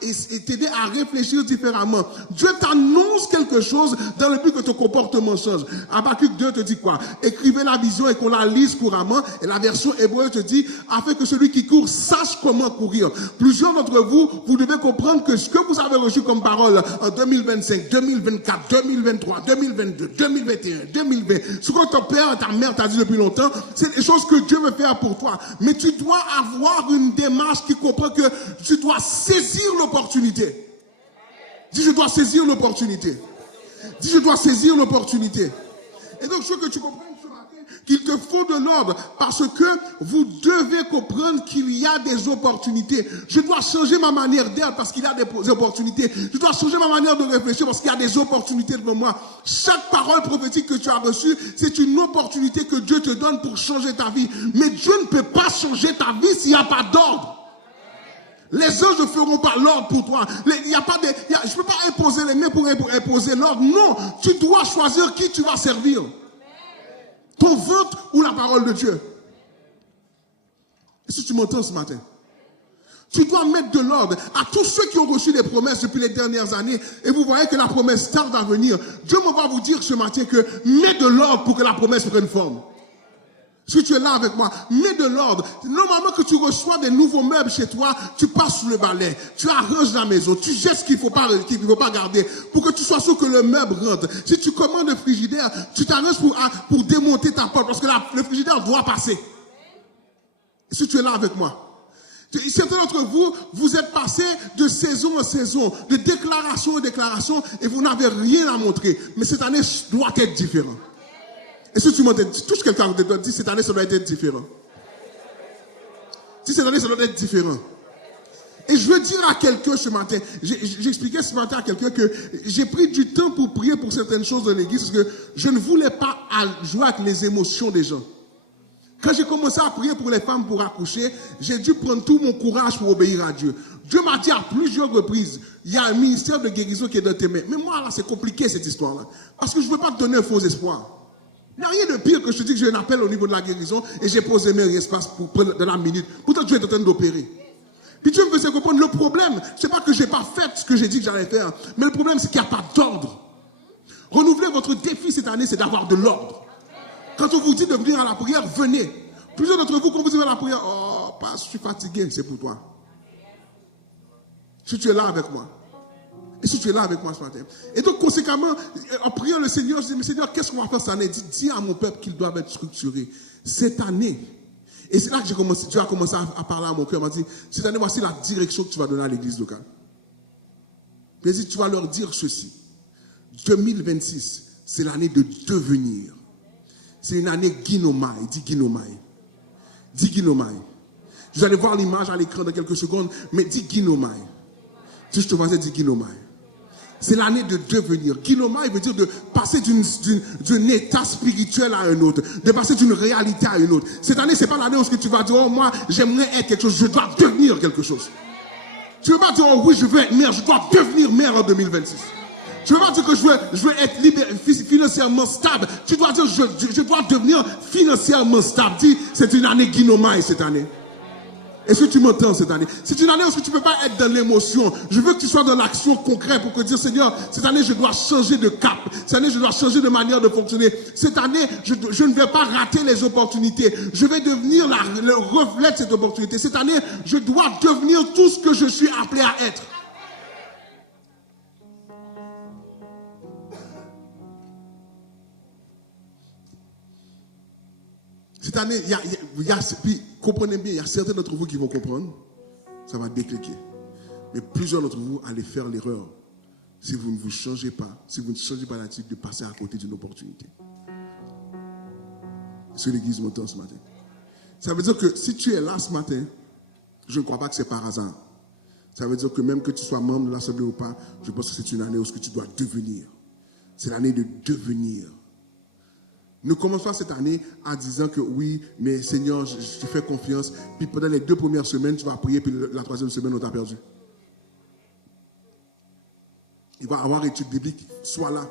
et t'aider à réfléchir différemment. Dieu t'annonce quelque chose dans le but que ton comportement change. Habakkuk 2 te dit quoi? Écrivez la vision et qu'on la lise couramment. Et la version hébreu te dit, afin que celui qui court sache comment courir. Plusieurs d'entre vous, vous devez comprendre que ce que vous avez reçu comme parole en 2025, 2024, 2023, 2022, 2021, 2020, ce que ton père et ta mère t'a dit depuis longtemps, c'est des choses que Dieu veut faire pour toi. Mais tu dois avoir une démarche qui comprend que tu dois saisir l'opportunité. Dis, je dois saisir l'opportunité. Dis, je dois saisir l'opportunité. Et donc, je veux que tu comprennes ce matin qu'il te faut de l'ordre parce que vous devez comprendre qu'il y a des opportunités. Je dois changer ma manière d'être parce qu'il y a des opportunités. Je dois changer ma manière de réfléchir parce qu'il y a des opportunités devant moi. Chaque parole prophétique que tu as reçue, c'est une opportunité que Dieu te donne pour changer ta vie. Mais Dieu ne peut pas changer ta vie s'il n'y a pas d'ordre. Les anges ne feront pas l'ordre pour toi. Je ne peux pas imposer les mains pour imposer l'ordre. Non, tu dois choisir qui tu vas servir. Ton ventre ou la parole de Dieu. Est-ce que tu m'entends ce matin? Tu dois mettre de l'ordre à tous ceux qui ont reçu des promesses depuis les dernières années et vous voyez que la promesse tarde à venir. Dieu me va vous dire ce matin que mets de l'ordre pour que la promesse prenne forme. Si tu es là avec moi, mets de l'ordre. Normalement que tu reçois des nouveaux meubles chez toi, tu passes sous le balai, tu arranges la maison, tu jettes ce qu'il ne faut pas garder pour que tu sois sûr que le meuble rentre. Si tu commandes le frigidaire, tu t'arranges pour démonter ta porte parce que le frigidaire doit passer. Si tu es là avec moi. Certains d'entre vous, vous êtes passés de saison en saison, de déclaration en déclaration et vous n'avez rien à montrer. Mais cette année doit être différente. Et si tu m'entends, touche quelqu'un qui te dit cette année ça doit être différent. Dis cette année ça doit être différent. Et je veux dire à quelqu'un ce matin, j'expliquais ce matin à quelqu'un que j'ai pris du temps pour prier pour certaines choses dans l'église parce que je ne voulais pas jouer avec les émotions des gens. Quand j'ai commencé à prier pour les femmes pour accoucher, j'ai dû prendre tout mon courage pour obéir à Dieu. Dieu m'a dit à plusieurs reprises, il y a un ministère de guérison qui est dans tes mains. Mais moi, là, c'est compliqué cette histoire-là. Parce que je ne veux pas te donner un faux espoir. Il n'y a rien de pire que je te dis que j'ai un appel au niveau de la guérison et j'ai posé mes espaces pour prendre de la minute. Pourtant, Dieu est en train d'opérer. Puis Dieu me faisait comprendre, le problème, ce n'est pas que je n'ai pas fait ce que j'ai dit que j'allais faire, mais le problème, c'est qu'il n'y a pas d'ordre. Renouveler votre défi cette année, c'est d'avoir de l'ordre. Quand on vous dit de venir à la prière, venez. Plusieurs d'entre vous, quand vous venez à la prière, oh, pas, je suis fatigué, c'est pour toi. Si tu es là avec moi. Et si tu es là avec moi ce matin. Et donc, conséquemment, en priant le Seigneur, je dis, mais Seigneur, qu'est-ce qu'on va faire cette année? Dis à mon peuple qu'ils doivent être structurés. Cette année, et c'est là que Dieu a commencé à parler à mon cœur. Il m'a dit, cette année, voici la direction que tu vas donner à l'église locale. Il m'a dit, tu vas leur dire ceci. 2026, c'est l'année de devenir. C'est une année Ginomai. Dis Ginomai. Dis Ginomai. Vous allez voir l'image à l'écran dans quelques secondes, mais dis Ginomai. Si je te faisais dire Ginomai. C'est l'année de devenir. Ginomai veut dire de passer d'un état spirituel à un autre, de passer d'une réalité à une autre. Cette année, ce n'est pas l'année où tu vas dire, oh moi, j'aimerais être quelque chose, je dois devenir quelque chose. Tu ne veux pas dire, oh oui, je veux être maire, je dois devenir maire en 2026. Tu ne veux pas dire que je veux être financièrement stable. Tu dois dire, je dois devenir financièrement stable. Dis, c'est une année Ginomai cette année. Est-ce que tu m'entends cette année? C'est une année où tu ne peux pas être dans l'émotion. Je veux que tu sois dans l'action concrète pour que dire, Seigneur, cette année, je dois changer de cap. Cette année, je dois changer de manière de fonctionner. Cette année, je ne vais pas rater les opportunités. Je vais devenir le reflet de cette opportunité. Cette année, je dois devenir tout ce que je suis appelé à être. Cette année, puis comprenez bien, il y a certains d'entre vous qui vont comprendre, ça va décliquer. Mais plusieurs d'entre vous allez faire l'erreur si vous ne vous changez pas, si vous ne changez pas l'attitude de passer à côté d'une opportunité. Est-ce que l'église m'entend ce matin? Ça veut dire que si tu es là ce matin, je ne crois pas que c'est par hasard. Ça veut dire que même que tu sois membre de l'Assemblée ou pas, je pense que c'est une année où tu dois devenir. C'est l'année de devenir. Ne commence pas cette année en disant que oui, mais Seigneur, je te fais confiance. Puis pendant les 2 premières semaines, tu vas prier, puis la 3e semaine, on t'a perdu. Il va y avoir études bibliques, sois là.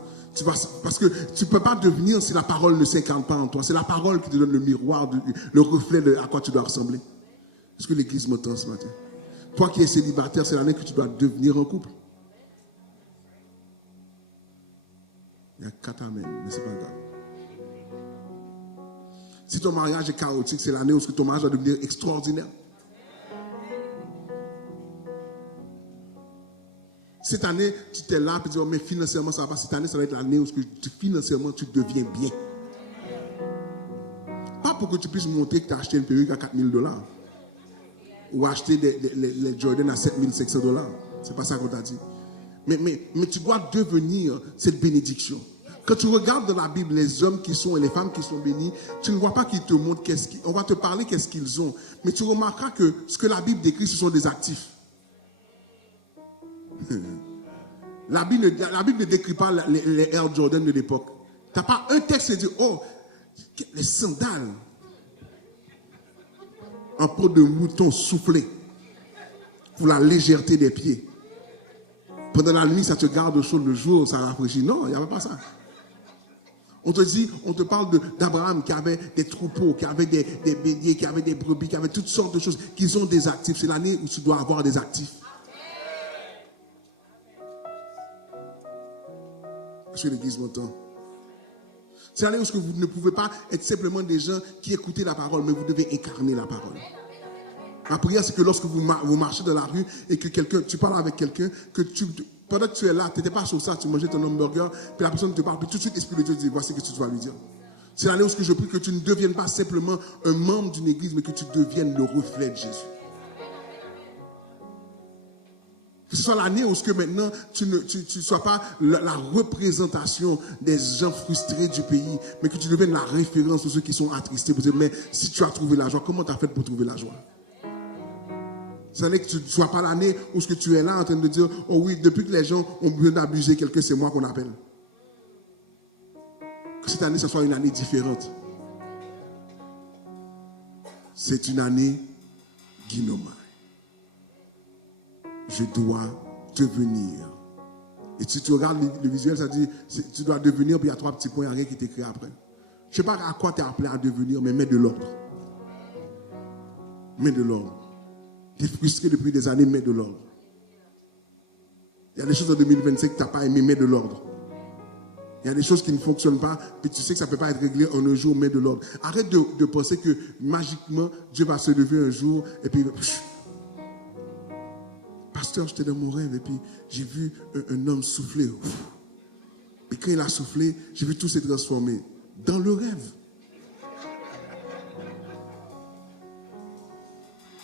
Parce que tu ne peux pas devenir si la parole ne s'incarne pas en toi. C'est la parole qui te donne le miroir, le reflet de à quoi tu dois ressembler. Est-ce que l'église m'entend ce matin? Toi qui es célibataire, c'est l'année que tu dois devenir un couple. Il y a 4 amens, mais ce n'est pas grave. Si ton mariage est chaotique, c'est l'année où ton mariage va devenir extraordinaire. Cette année, tu t'es là et tu dis, oh, mais financièrement, ça va pas. Cette année, ça va être l'année où financièrement, tu deviens bien. Pas pour que tu puisses montrer que tu as acheté une perruque à $4,000 ou acheter les Jordan à $7,500. Ce n'est pas ça qu'on t'a dit. Mais tu dois devenir cette bénédiction. Quand tu regardes dans la Bible les hommes qui sont et les femmes qui sont bénis, tu ne vois pas qu'ils te montrent on va te parler qu'est-ce qu'ils ont. Mais tu remarqueras que ce que la Bible décrit, ce sont des actifs. La Bible ne décrit pas les Air Jordan de l'époque. Tu n'as pas un texte qui dit, oh, les sandales en peau de mouton soufflé pour la légèreté des pieds. Pendant la nuit, ça te garde chaud, le jour, ça rafraîchit. Non, il n'y avait pas ça. On te parle d'Abraham qui avait des troupeaux, qui avait des béliers, qui avait des brebis, qui avait toutes sortes de choses, qui ont des actifs. C'est l'année où tu dois avoir des actifs. Est-ce que l'église m'entend? C'est l'année où vous ne pouvez pas être simplement des gens qui écoutent la parole, mais vous devez incarner la parole. La prière, c'est que lorsque vous marchez dans la rue et que tu parles avec quelqu'un, que pendant que tu es là, tu n'étais pas sur ça, tu mangeais ton hamburger, puis la personne te parle, puis tout de suite, l'Esprit de Dieu te dit, voici ce que tu dois lui dire. C'est l'année où je prie que tu ne deviennes pas simplement un membre d'une église, mais que tu deviennes le reflet de Jésus. Que ce soit l'année où maintenant, tu ne sois pas la représentation des gens frustrés du pays, mais que tu deviennes la référence de ceux qui sont attristés. Pour dire, mais si tu as trouvé la joie, comment tu as fait pour trouver la joie? C'est l'année que tu ne sois pas l'année où tu es là en train de dire, oh oui, depuis que les gens ont besoin d'abuser quelqu'un, c'est moi qu'on appelle. Que cette année, ce soit une année différente. C'est une année Guinomai. Je dois devenir. Et si tu regardes le visuel, ça dit, tu dois devenir, puis il y a 3 petits points, il n'y a rien qui t'écrit après. Je ne sais pas à quoi tu es appelé à devenir, mais mets de l'ordre. Mets de l'ordre. Tu es frustré depuis des années, mets de l'ordre. Il y a des choses en 2025 que tu n'as pas aimé, mets de l'ordre. Il y a des choses qui ne fonctionnent pas, puis tu sais que ça ne peut pas être réglé en un jour, mets de l'ordre. Arrête de penser que magiquement, Dieu va se lever un jour, et puis... Pasteur, j'étais dans mon rêve, et puis j'ai vu un homme souffler. Et quand il a soufflé, j'ai vu tout s'est transformé. Dans le rêve.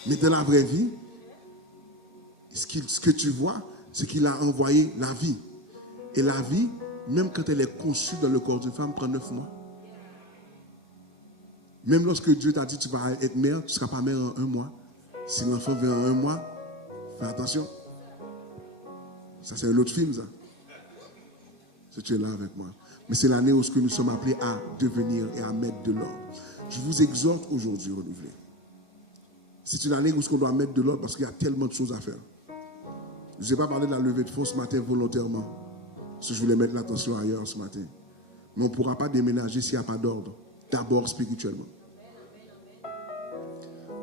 Mais dans la vraie vie, ce que tu vois, c'est qu'il a envoyé la vie. Et la vie, même quand elle est conçue dans le corps d'une femme, prend 9 mois. Même lorsque Dieu t'a dit tu vas être mère, tu ne seras pas mère en 1 mois. Si l'enfant vient en 1 mois, fais attention. Ça, c'est un autre film, ça. Si tu es là avec moi. Mais c'est l'année où nous sommes appelés à devenir et à mettre de l'ordre. Je vous exhorte aujourd'hui, renouveler. C'est une année où on doit mettre de l'ordre parce qu'il y a tellement de choses à faire. Je n'ai pas parlé de la levée de fonds ce matin volontairement. Parce que je voulais mettre l'attention ailleurs ce matin. Mais on ne pourra pas déménager s'il n'y a pas d'ordre. D'abord spirituellement.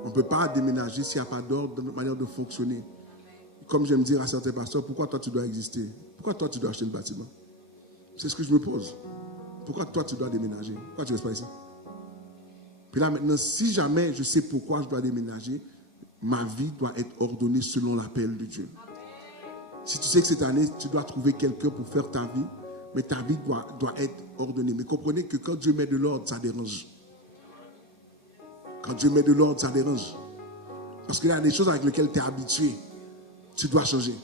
On ne peut pas déménager s'il n'y a pas d'ordre dans notre manière de fonctionner. Comme j'aime dire à certains pasteurs, pourquoi toi tu dois exister? Pourquoi toi tu dois acheter le bâtiment? C'est ce que je me pose. Pourquoi toi tu dois déménager? Pourquoi tu ne restes pas ici? Puis là maintenant, si jamais je sais pourquoi je dois déménager, ma vie doit être ordonnée selon l'appel de Dieu. Si tu sais que cette année, tu dois trouver quelqu'un pour faire ta vie, mais ta vie doit être ordonnée. Mais comprenez que quand Dieu met de l'ordre, ça dérange. Quand Dieu met de l'ordre, ça dérange. Parce qu'il y a des choses avec lesquelles tu es habitué. Tu dois changer.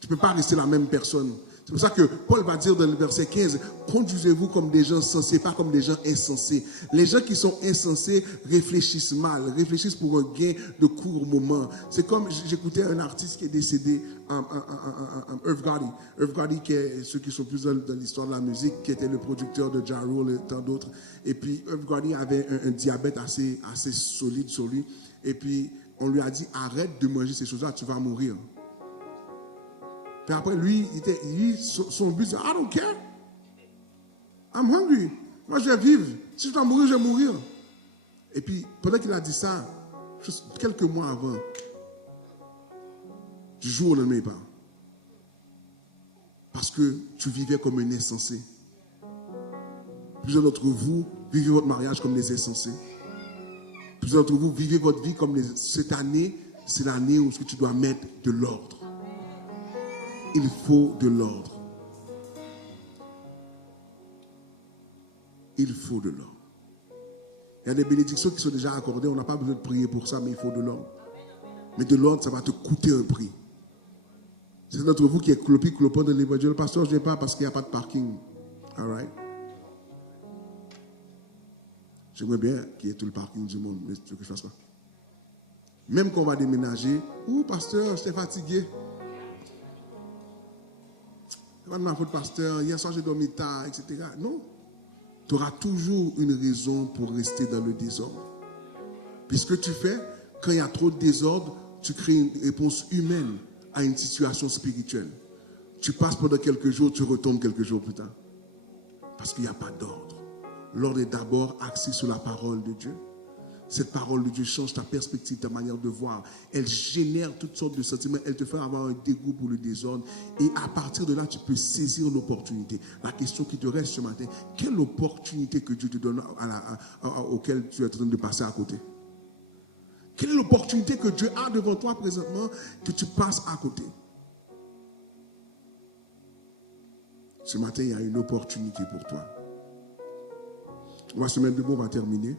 Tu ne peux pas rester la même personne. C'est pour ça que Paul va dire dans le verset 15, conduisez-vous comme des gens sensés, pas comme des gens insensés. Les gens qui sont insensés réfléchissent mal, réfléchissent pour un gain de court moment. C'est comme, j'écoutais un artiste qui est décédé, Irv Gotti. Irv Gotti, qui est ceux qui sont plus dans l'histoire de la musique, qui était le producteur de Ja Rule et tant d'autres. Et puis Irv Gotti avait un diabète assez solide sur lui. Et puis on lui a dit, arrête de manger ces choses-là, tu vas mourir. Puis après, lui, son but, c'est I don't care. I'm hungry. Moi, je vais vivre. Si je dois mourir, je vais mourir. Et puis, pendant qu'il a dit ça, juste quelques mois avant, du jour au lendemain, il part. Parce que tu vivais comme un insensé. Plusieurs d'entre vous vivez votre mariage comme des insensés. Plusieurs d'entre vous vivez votre vie comme cette année, c'est l'année où tu dois mettre de l'ordre. Il faut de l'ordre. Il faut de l'ordre. Il y a des bénédictions qui sont déjà accordées. On n'a pas besoin de prier pour ça, mais il faut de l'ordre. Mais de l'ordre, ça va te coûter un prix. C'est d'entre vous qui est clopant dans l'évangile. Le pasteur, je ne viens pas parce qu'il n'y a pas de parking. All right? J'aimerais bien qu'il y ait tout le parking du monde, mais tu veux que je fasse quoi? Même quand on va déménager, pasteur, j'étais fatigué. C'est pas de ma faute, pasteur. Hier soir, j'ai dormi tard, etc. Non. Tu auras toujours une raison pour rester dans le désordre. Puis ce que tu fais, quand il y a trop de désordre, tu crées une réponse humaine à une situation spirituelle. Tu passes pendant quelques jours, tu retombes quelques jours plus tard. Parce qu'il n'y a pas d'ordre. L'ordre est d'abord axé sur la parole de Dieu. Cette parole de Dieu change ta perspective, ta manière de voir. Elle génère toutes sortes de sentiments. Elle te fait avoir un dégoût pour le désordre. Et à partir de là, tu peux saisir l'opportunité. La question qui te reste ce matin, quelle opportunité que Dieu te donne auquel tu es en train de passer à côté? Quelle est l'opportunité que Dieu a devant toi présentement que tu passes à côté? Ce matin, il y a une opportunité pour toi. On va se mettre debout, on va terminer.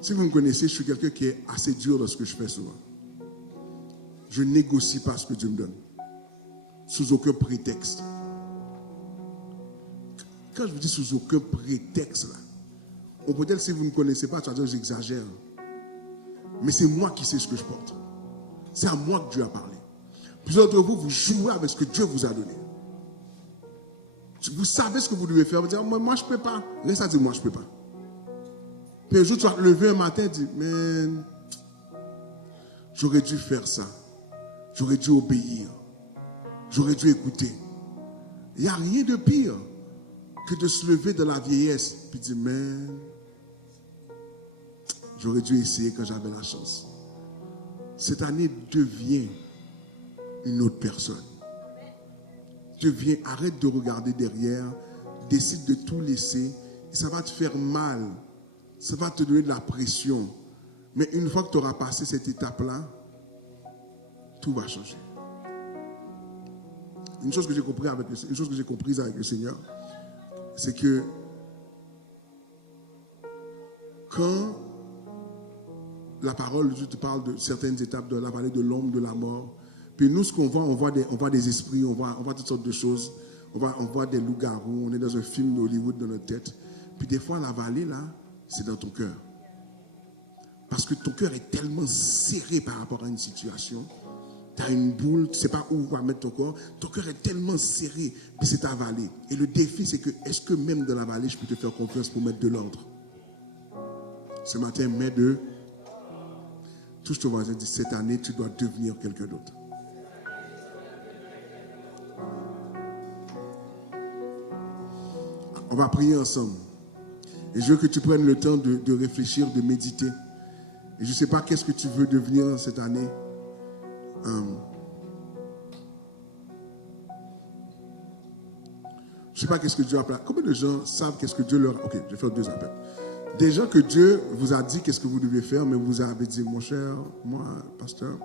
Si vous me connaissez, je suis quelqu'un qui est assez dur dans ce que je fais souvent. Je ne négocie pas ce que Dieu me donne. Sous aucun prétexte. Quand je vous dis sous aucun prétexte, là, on peut dire si vous ne me connaissez pas, tu vas dire que j'exagère. Mais c'est moi qui sais ce que je porte. C'est à moi que Dieu a parlé. Plusieurs d'entre vous, vous jouez avec ce que Dieu vous a donné. Vous savez ce que vous devez faire. Vous dites, moi je ne peux pas. Reste à dire, moi je ne peux pas. Puis un jour, tu vas te lever un matin et dire, man, j'aurais dû faire ça. J'aurais dû obéir. J'aurais dû écouter. Il n'y a rien de pire que de se lever de la vieillesse et dire, man, j'aurais dû essayer quand j'avais la chance. Cette année, deviens une autre personne. Deviens, arrête de regarder derrière, décide de tout laisser et ça va te faire mal. Ça va te donner de la pression. Mais une fois que tu auras passé cette étape-là, tout va changer. Une chose que j'ai comprise avec le Seigneur, c'est que quand la parole de Dieu te parle de certaines étapes de la vallée de l'ombre de la mort, puis nous, ce qu'on voit, on voit des esprits, on voit toutes sortes de choses, on voit des loups-garous, on est dans un film d'Hollywood dans notre tête. Puis des fois, la vallée, là, c'est dans ton cœur. Parce que ton cœur est tellement serré par rapport à une situation. Tu as une boule, tu ne sais pas où va mettre ton corps. Ton cœur est tellement serré, puis c'est ta vallée. Et le défi, c'est que, est-ce que même dans la vallée, je peux te faire confiance pour mettre de l'ordre? Ce matin, touche ton voisin et dis, cette année, tu dois devenir quelqu'un d'autre. On va prier ensemble. Et je veux que tu prennes le temps de réfléchir, de méditer. Et je ne sais pas qu'est-ce que tu veux devenir cette année. Je ne sais pas qu'est-ce que Dieu a placé. Combien de gens savent qu'est-ce que Dieu leur a... Ok, je vais faire 2 appels. Des gens que Dieu vous a dit qu'est-ce que vous devez faire, mais vous avez dit, mon cher, moi, pasteur...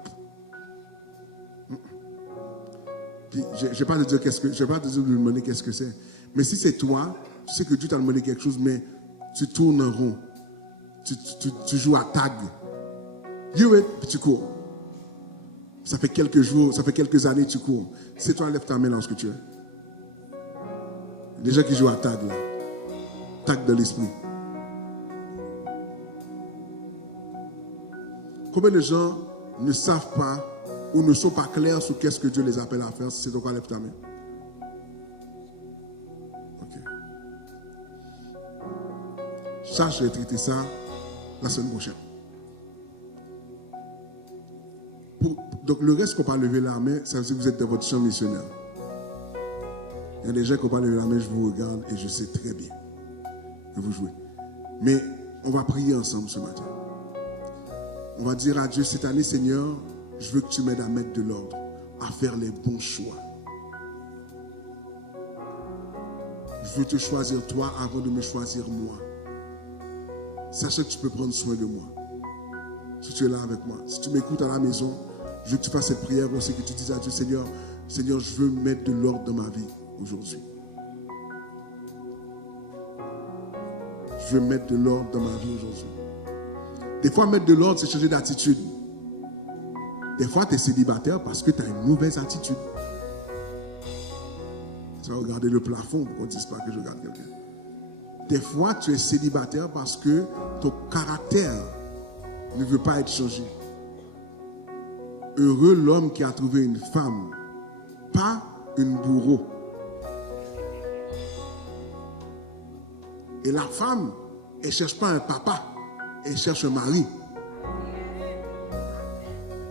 Puis, je ne vais pas te dire de lui demander qu'est-ce que c'est. Mais si c'est toi, tu sais que Dieu t'a demandé quelque chose, mais tu tournes en rond. Tu joues à tag. You it, puis tu cours. Ça fait quelques jours, ça fait quelques années que tu cours. C'est toi, lève ta main là, ce que tu es. Les gens qui jouent à tag là. Tag de l'esprit. Combien de gens ne savent pas ou ne sont pas clairs sur qu'est-ce que Dieu les appelle à faire? C'est donc, lève ta main. Ok. Ça, je vais traiter ça la semaine prochaine. Donc, le reste qu'on va lever la main, ça veut dire que vous êtes dans votre champ missionnaire. Il y a des gens qui n'ont pas levé la main, je vous regarde et je sais très bien que vous jouez. Mais on va prier ensemble ce matin. On va dire à Dieu, cette année, Seigneur, je veux que tu m'aides à mettre de l'ordre, à faire les bons choix. Je veux te choisir toi avant de me choisir moi. Sachez que tu peux prendre soin de moi. Si tu es là avec moi, si tu m'écoutes à la maison, je veux que tu fasses cette prière aussi, que tu dises à Dieu, Seigneur, je veux mettre de l'ordre dans ma vie aujourd'hui. Je veux mettre de l'ordre dans ma vie aujourd'hui. Des fois, mettre de l'ordre, c'est changer d'attitude. Des fois, tu es célibataire parce que tu as une mauvaise attitude. Tu vas regarder le plafond pour qu'on ne dise pas que je regarde quelqu'un. Des fois, tu es célibataire parce que ton caractère ne veut pas être changé. Heureux l'homme qui a trouvé une femme, pas une bourreau. Et la femme, elle ne cherche pas un papa, elle cherche un mari.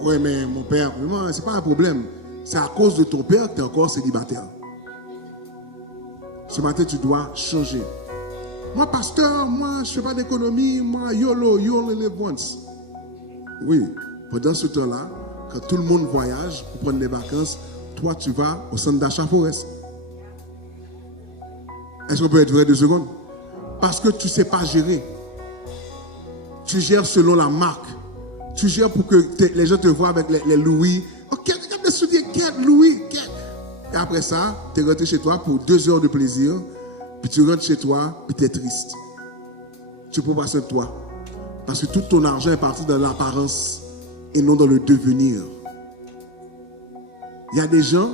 Oui, mais mon père, vraiment, ce n'est pas un problème. C'est à cause de ton père que tu es encore célibataire. Ce matin, tu dois changer. Moi, pasteur, moi, je ne fais pas d'économie. Moi, YOLO, you only live once. Oui, pendant ce temps-là, quand tout le monde voyage pour prendre des vacances, toi, tu vas au centre d'achat Forest. Est-ce qu'on peut être vrai 2 secondes? Parce que tu ne sais pas gérer. Tu gères selon la marque. Tu gères pour que les gens te voient avec les louis. Ok, regarde les souliers, quel louis, quel. Et après ça, tu es rentré chez toi pour 2 heures de plaisir. Puis tu rentres chez toi, puis tu es triste. Tu peux passer de toi. Parce que tout ton argent est parti dans l'apparence et non dans le devenir. Il y a des gens,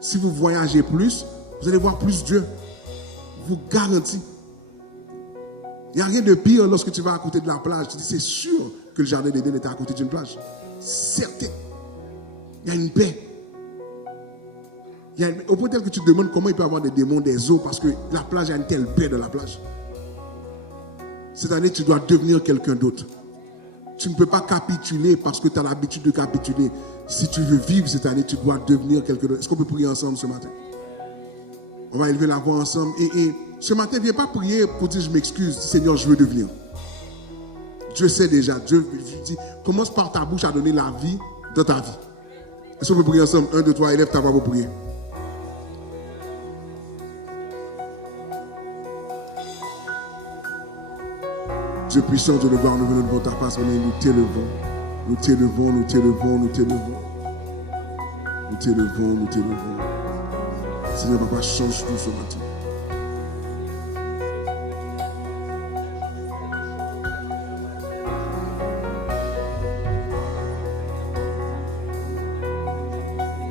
si vous voyagez plus, vous allez voir plus Dieu. Je vous garantis. Il n'y a rien de pire lorsque tu vas à côté de la plage. Tu dis, c'est sûr que le jardin d'Éden était à côté d'une plage. Certain. Il y a une paix. Au point tel que tu te demandes comment il peut y avoir des démons des eaux parce que la plage a une telle paix de la plage. Cette année, tu dois devenir quelqu'un d'autre. Tu ne peux pas capituler parce que tu as l'habitude de capituler. Si tu veux vivre cette année, tu dois devenir quelqu'un d'autre. Est-ce qu'on peut prier ensemble ce matin? On va élever la voix ensemble. Et ce matin, viens pas prier pour dire je m'excuse, Seigneur, je veux devenir. Dieu sait déjà. Dieu dit, commence par ta bouche à donner la vie dans ta vie. Est-ce qu'on peut prier ensemble? 1, 2, 3, élève ta voix pour prier. Dieu puissant, Dieu de gloire, nous venons devant ta face, nous t'élevons. Nous t'élevons, nous t'élevons, nous t'élevons. Nous t'élevons, nous t'élevons. Seigneur, papa, change tout ce matin.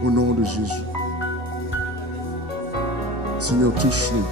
Au nom de Jésus. Seigneur, touche-nous.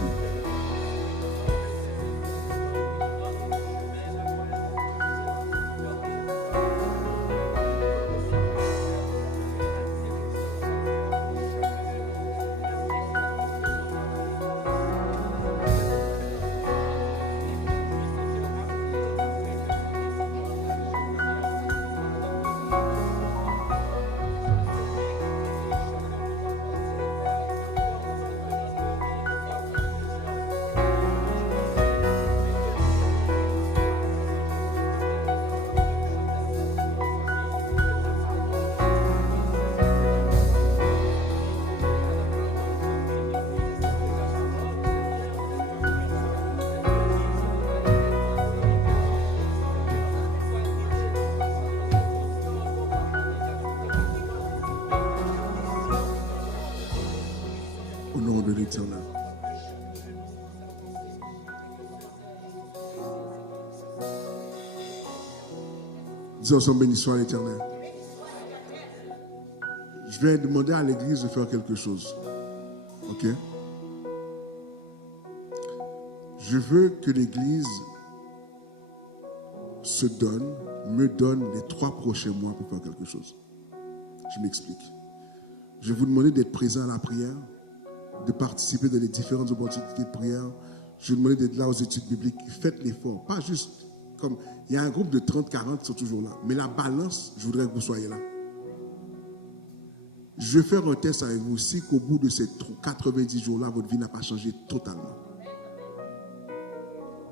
Au nom de l'Éternel. Disons ensemble, béni soit l'Éternel. Je vais demander à l'Église de faire quelque chose. Ok? Je veux que l'Église me donne les 3 prochains mois pour faire quelque chose. Je m'explique. Je vais vous demander d'être présent à la prière, de participer dans les différentes opportunités de prière. Je vais vous demander d'être là aux études bibliques. Faites l'effort. Pas juste comme... Il y a un groupe de 30-40 qui sont toujours là. Mais la balance, je voudrais que vous soyez là. Je vais faire un test avec vous. Si qu'au bout de ces 90 jours-là, votre vie n'a pas changé totalement.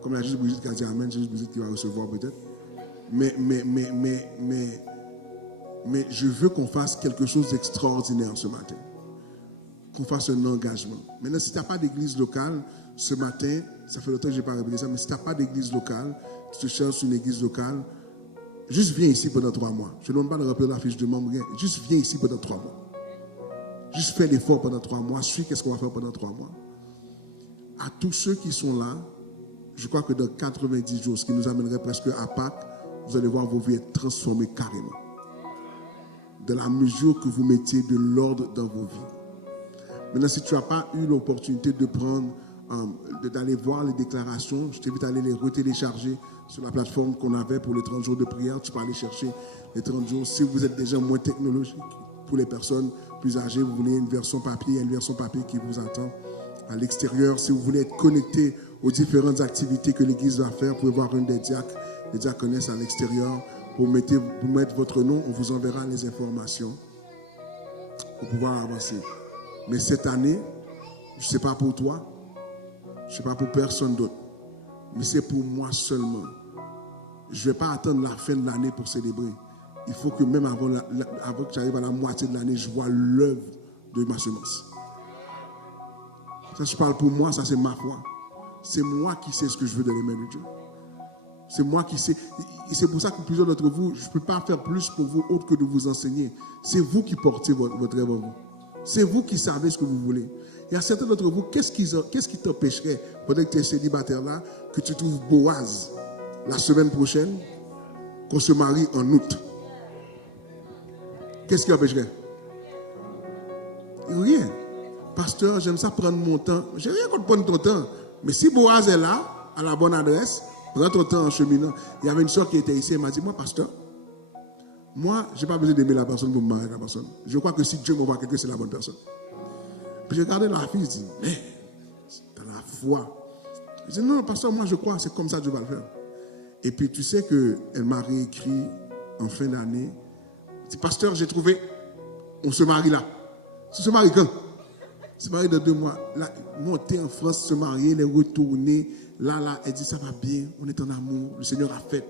Comme la juge Brigitte qui a dit Amen, juge Brigitte qui va recevoir peut-être. Mais je veux qu'on fasse quelque chose d'extraordinaire ce matin. Qu'on fasse un engagement. Maintenant, si tu n'as pas d'église locale, ce matin, ça fait longtemps que je n'ai pas répété ça, mais si tu n'as pas d'église locale, tu te cherches une église locale, juste viens ici pendant 3 mois. Je ne demande pas de remplir la fiche de membre, rien. Juste viens ici pendant 3 mois. Juste fais l'effort pendant 3 mois. Suis qu'est-ce qu'on va faire pendant 3 mois. À tous ceux qui sont là, je crois que dans 90 jours, ce qui nous amènerait presque à Pâques, vous allez voir vos vies être transformées carrément. De la mesure que vous mettiez de l'ordre dans vos vies. Maintenant, si tu n'as pas eu l'opportunité de prendre, d'aller voir les déclarations, je t'invite à aller les retélécharger sur la plateforme qu'on avait pour les 30 jours de prière. Tu peux aller chercher les 30 jours. Si vous êtes déjà moins technologique, pour les personnes plus âgées, vous voulez une version papier, il y a une version papier qui vous attend à l'extérieur. Si vous voulez être connecté aux différentes activités que l'Église va faire, vous pouvez voir une des diacres, les diaconesses à l'extérieur. Pour mettre votre nom, on vous enverra les informations pour pouvoir avancer. Mais cette année, je ne sais pas pour toi, je ne sais pas pour personne d'autre, mais c'est pour moi seulement. Je ne vais pas attendre la fin de l'année pour célébrer. Il faut que même avant que j'arrive à la moitié de l'année, je vois l'œuvre de ma semence. Ça, je parle pour moi, ça c'est ma foi. C'est moi qui sais ce que je veux dans les mains de Dieu. C'est moi qui sais. Et c'est pour ça que plusieurs d'entre vous, je ne peux pas faire plus pour vous autre que de vous enseigner. C'est vous qui portez votre rêve en vous. C'est vous qui savez ce que vous voulez. Il y a certains d'entre vous, qu'est-ce qui t'empêcherait, pendant que tu es célibataire là, que tu trouves Boaz la semaine prochaine, qu'on se marie en août? Qu'est-ce qui empêcherait? Rien. Pasteur, j'aime ça prendre mon temps. Je n'ai rien contre prendre ton temps. Mais si Boaz est là, à la bonne adresse, prends ton temps en cheminant. Il y avait une soeur qui était ici, elle m'a dit, moi, pasteur, moi, je n'ai pas besoin d'aimer la personne pour me marier la personne. Je crois que si Dieu m'envoie quelqu'un, c'est la bonne personne. Puis j'ai regardé la fille, je dis, mais, t'as la foi. Je dis, non, pasteur, moi je crois, c'est comme ça que Dieu va le faire. Et puis tu sais qu'elle m'a réécrit en fin d'année. Elle dit, pasteur, j'ai trouvé, on se marie là. On se marie quand? On se marie dans 2 mois. Là, monter en France, se marier, les retourner. Là, elle dit, ça va bien, on est en amour, le Seigneur a fait.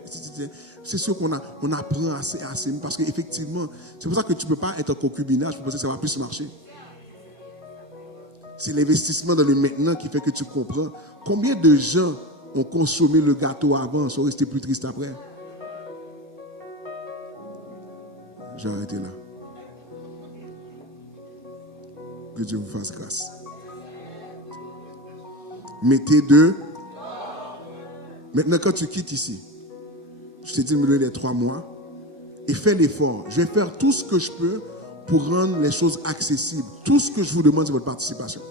C'est sûr qu'on apprend assez, parce qu'effectivement, c'est pour ça que tu ne peux pas être en concubinage, parce que ça va plus marcher. C'est l'investissement dans le maintenant qui fait que tu comprends. Combien de gens ont consommé le gâteau avant, sont restés plus tristes après? J'ai arrêté là. Que Dieu vous fasse grâce. Mettez deux. Maintenant, quand tu quittes ici, je t'ai dit de me donner les 3 mois et fais l'effort. Je vais faire tout ce que je peux pour rendre les choses accessibles. Tout ce que je vous demande, c'est votre participation.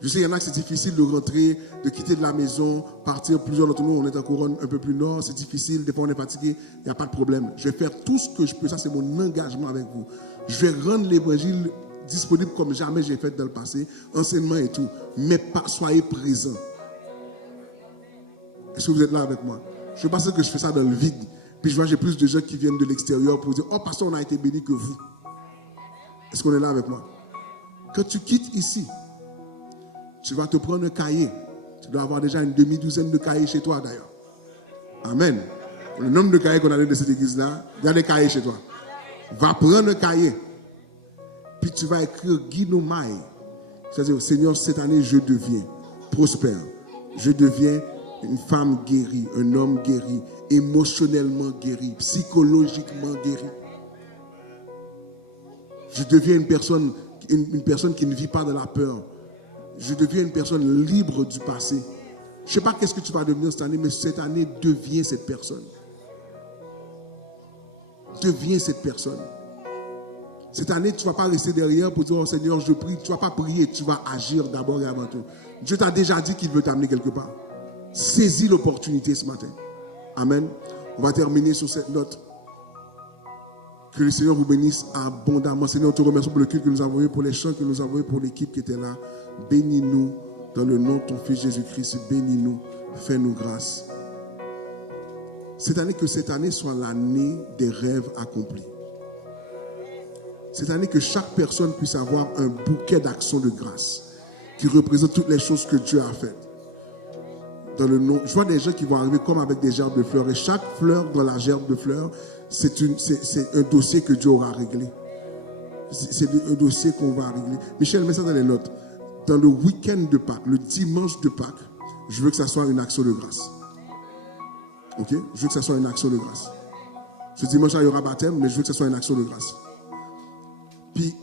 Je sais qu'il y en a que c'est difficile de rentrer, de quitter de la maison, partir. Plusieurs d'entre nous, on est en couronne un peu plus nord, c'est difficile, des fois on est fatigué, il n'y a pas de problème. Je vais faire tout ce que je peux, ça c'est mon engagement avec vous. Je vais rendre l'évangile disponible comme jamais j'ai fait dans le passé, enseignement et tout, mais soyez présents. Est-ce que vous êtes là avec moi? Je pense que je fais ça dans le vide. Puis je vois j'ai plus de gens qui viennent de l'extérieur pour dire, oh pasteur, on a été bénis que vous. Est-ce qu'on est là avec moi? Quand tu quittes ici, tu vas te prendre un cahier. Tu dois avoir déjà une demi-douzaine de cahiers chez toi d'ailleurs. Amen. Le nombre de cahiers qu'on a de cette église-là, il y a des cahiers chez toi. Va prendre un cahier. Puis tu vas écrire Guinomai. C'est-à-dire, Seigneur, cette année, je deviens prospère. Je deviens une femme guérie, un homme guéri, émotionnellement guéri, psychologiquement guéri. Je deviens une personne qui ne vit pas de la peur. Je deviens une personne libre du passé. Je ne sais pas qu'est-ce que tu vas devenir cette année, mais cette année, deviens cette personne. Deviens cette personne. Cette année, tu ne vas pas rester derrière pour dire, oh Seigneur, je prie. Tu ne vas pas prier, tu vas agir d'abord et avant tout. Dieu t'a déjà dit qu'il veut t'amener quelque part. Saisis l'opportunité ce matin. Amen. On va terminer sur cette note. Que le Seigneur vous bénisse abondamment. Seigneur, on te remercie pour le culte que nous avons eu, pour les chants que nous avons eu, pour l'équipe qui était là. Bénis-nous dans le nom de ton Fils Jésus-Christ. Bénis-nous. Fais-nous grâce. Que cette année soit l'année des rêves accomplis. Cette année, que chaque personne puisse avoir un bouquet d'actions de grâce qui représente toutes les choses que Dieu a faites. Dans le nom, je vois des gens qui vont arriver comme avec des gerbes de fleurs. Et chaque fleur dans la gerbe de fleurs, c'est un dossier que Dieu aura réglé. C'est un dossier qu'on va régler. Michel, mets ça dans les notes. Dans le week-end de Pâques, le dimanche de Pâques, je veux que ça soit une action de grâce. Ok? Je veux que ça soit une action de grâce. Ce dimanche, il y aura baptême, mais je veux que ça soit une action de grâce. Puis,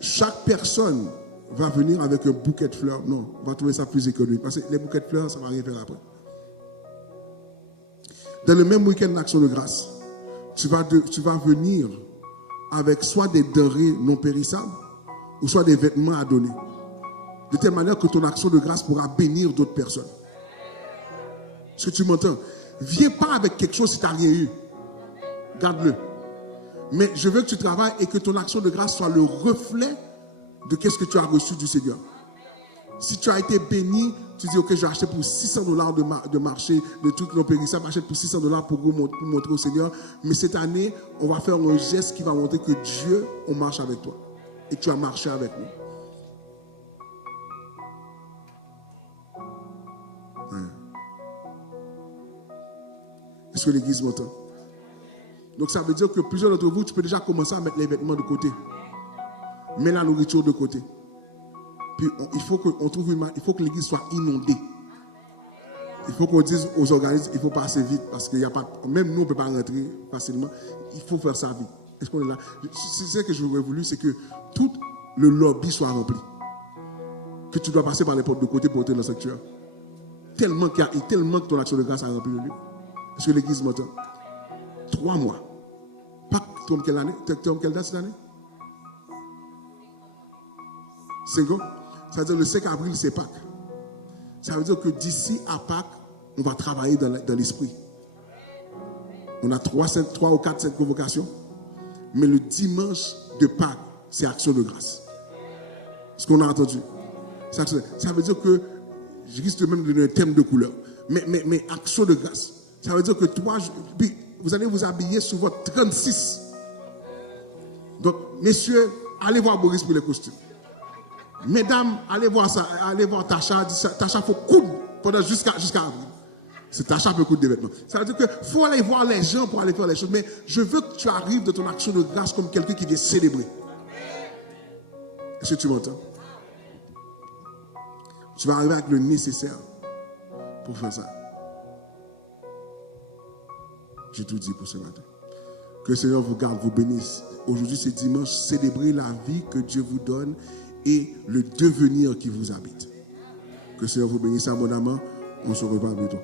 chaque personne va venir avec un bouquet de fleurs. Non, on va trouver ça plus économique. Parce que les bouquets de fleurs, ça ne va rien faire après. Dans le même week-end d'action de grâce, tu vas venir avec soit des denrées non périssables, ou soit des vêtements à donner. De telle manière que ton action de grâce pourra bénir d'autres personnes. Est-ce que tu m'entends? Viens pas avec quelque chose si tu n'as rien eu. Garde-le. Mais je veux que tu travailles et que ton action de grâce soit le reflet de qu'est-ce que tu as reçu du Seigneur. Si tu as été béni, tu dis, ok, je vais acheter pour $600 de marché, de trucs non périssables, j'achète pour $600 pour montrer au Seigneur. Mais cette année, on va faire un geste qui va montrer que Dieu, on marche avec toi. Et tu as marché avec nous. Est-ce que l'église m'entend? Donc ça veut dire que plusieurs d'entre vous, tu peux déjà commencer à mettre les vêtements de côté. Mets la nourriture de côté. Puis il faut que l'église soit inondée. Il faut qu'on dise aux organismes, il faut passer vite parce qu'il n'y a pas, même nous on ne peut pas rentrer facilement. Il faut faire ça vite. Est-ce qu'on est là? C'est ce que j'aurais voulu, c'est que tout le lobby soit rempli. Que tu dois passer par les portes de côté pour entrer dans le sanctuaire. Tellement que ton action de grâce a rempli le lieu. Est-ce que l'église m'entend? 3 mois. Pâques, tu tombes quelle année? Tu tombes quelle date cette année? 5 ans? Ça veut dire le 5 avril, c'est Pâques. Ça veut dire que d'ici à Pâques, on va travailler dans l'esprit. On a 3 ou 4 convocations. Mais le dimanche de Pâques, c'est action de grâce. Ce qu'on a entendu. Ça veut dire que, je risque même de donner un thème de couleur. Mais action de grâce. Ça veut dire que vous allez vous habiller sur votre 36. Donc, messieurs, allez voir Boris pour les costumes. Mesdames, allez voir ça, allez voir Tacha. Tacha, il faut coudre pendant jusqu'à avril. C'est Tacha peut coudre des vêtements. Ça veut dire qu'il faut aller voir les gens pour aller faire les choses. Mais je veux que tu arrives de ton action de grâce comme quelqu'un qui vient célébrer. Est-ce que tu m'entends? Tu vas arriver avec le nécessaire pour faire ça. J'ai tout dit pour ce matin. Que le Seigneur vous garde, vous bénisse. Aujourd'hui, c'est dimanche. Célébrez la vie que Dieu vous donne et le devenir qui vous habite. Que le Seigneur vous bénisse abondamment. On se revoit bientôt.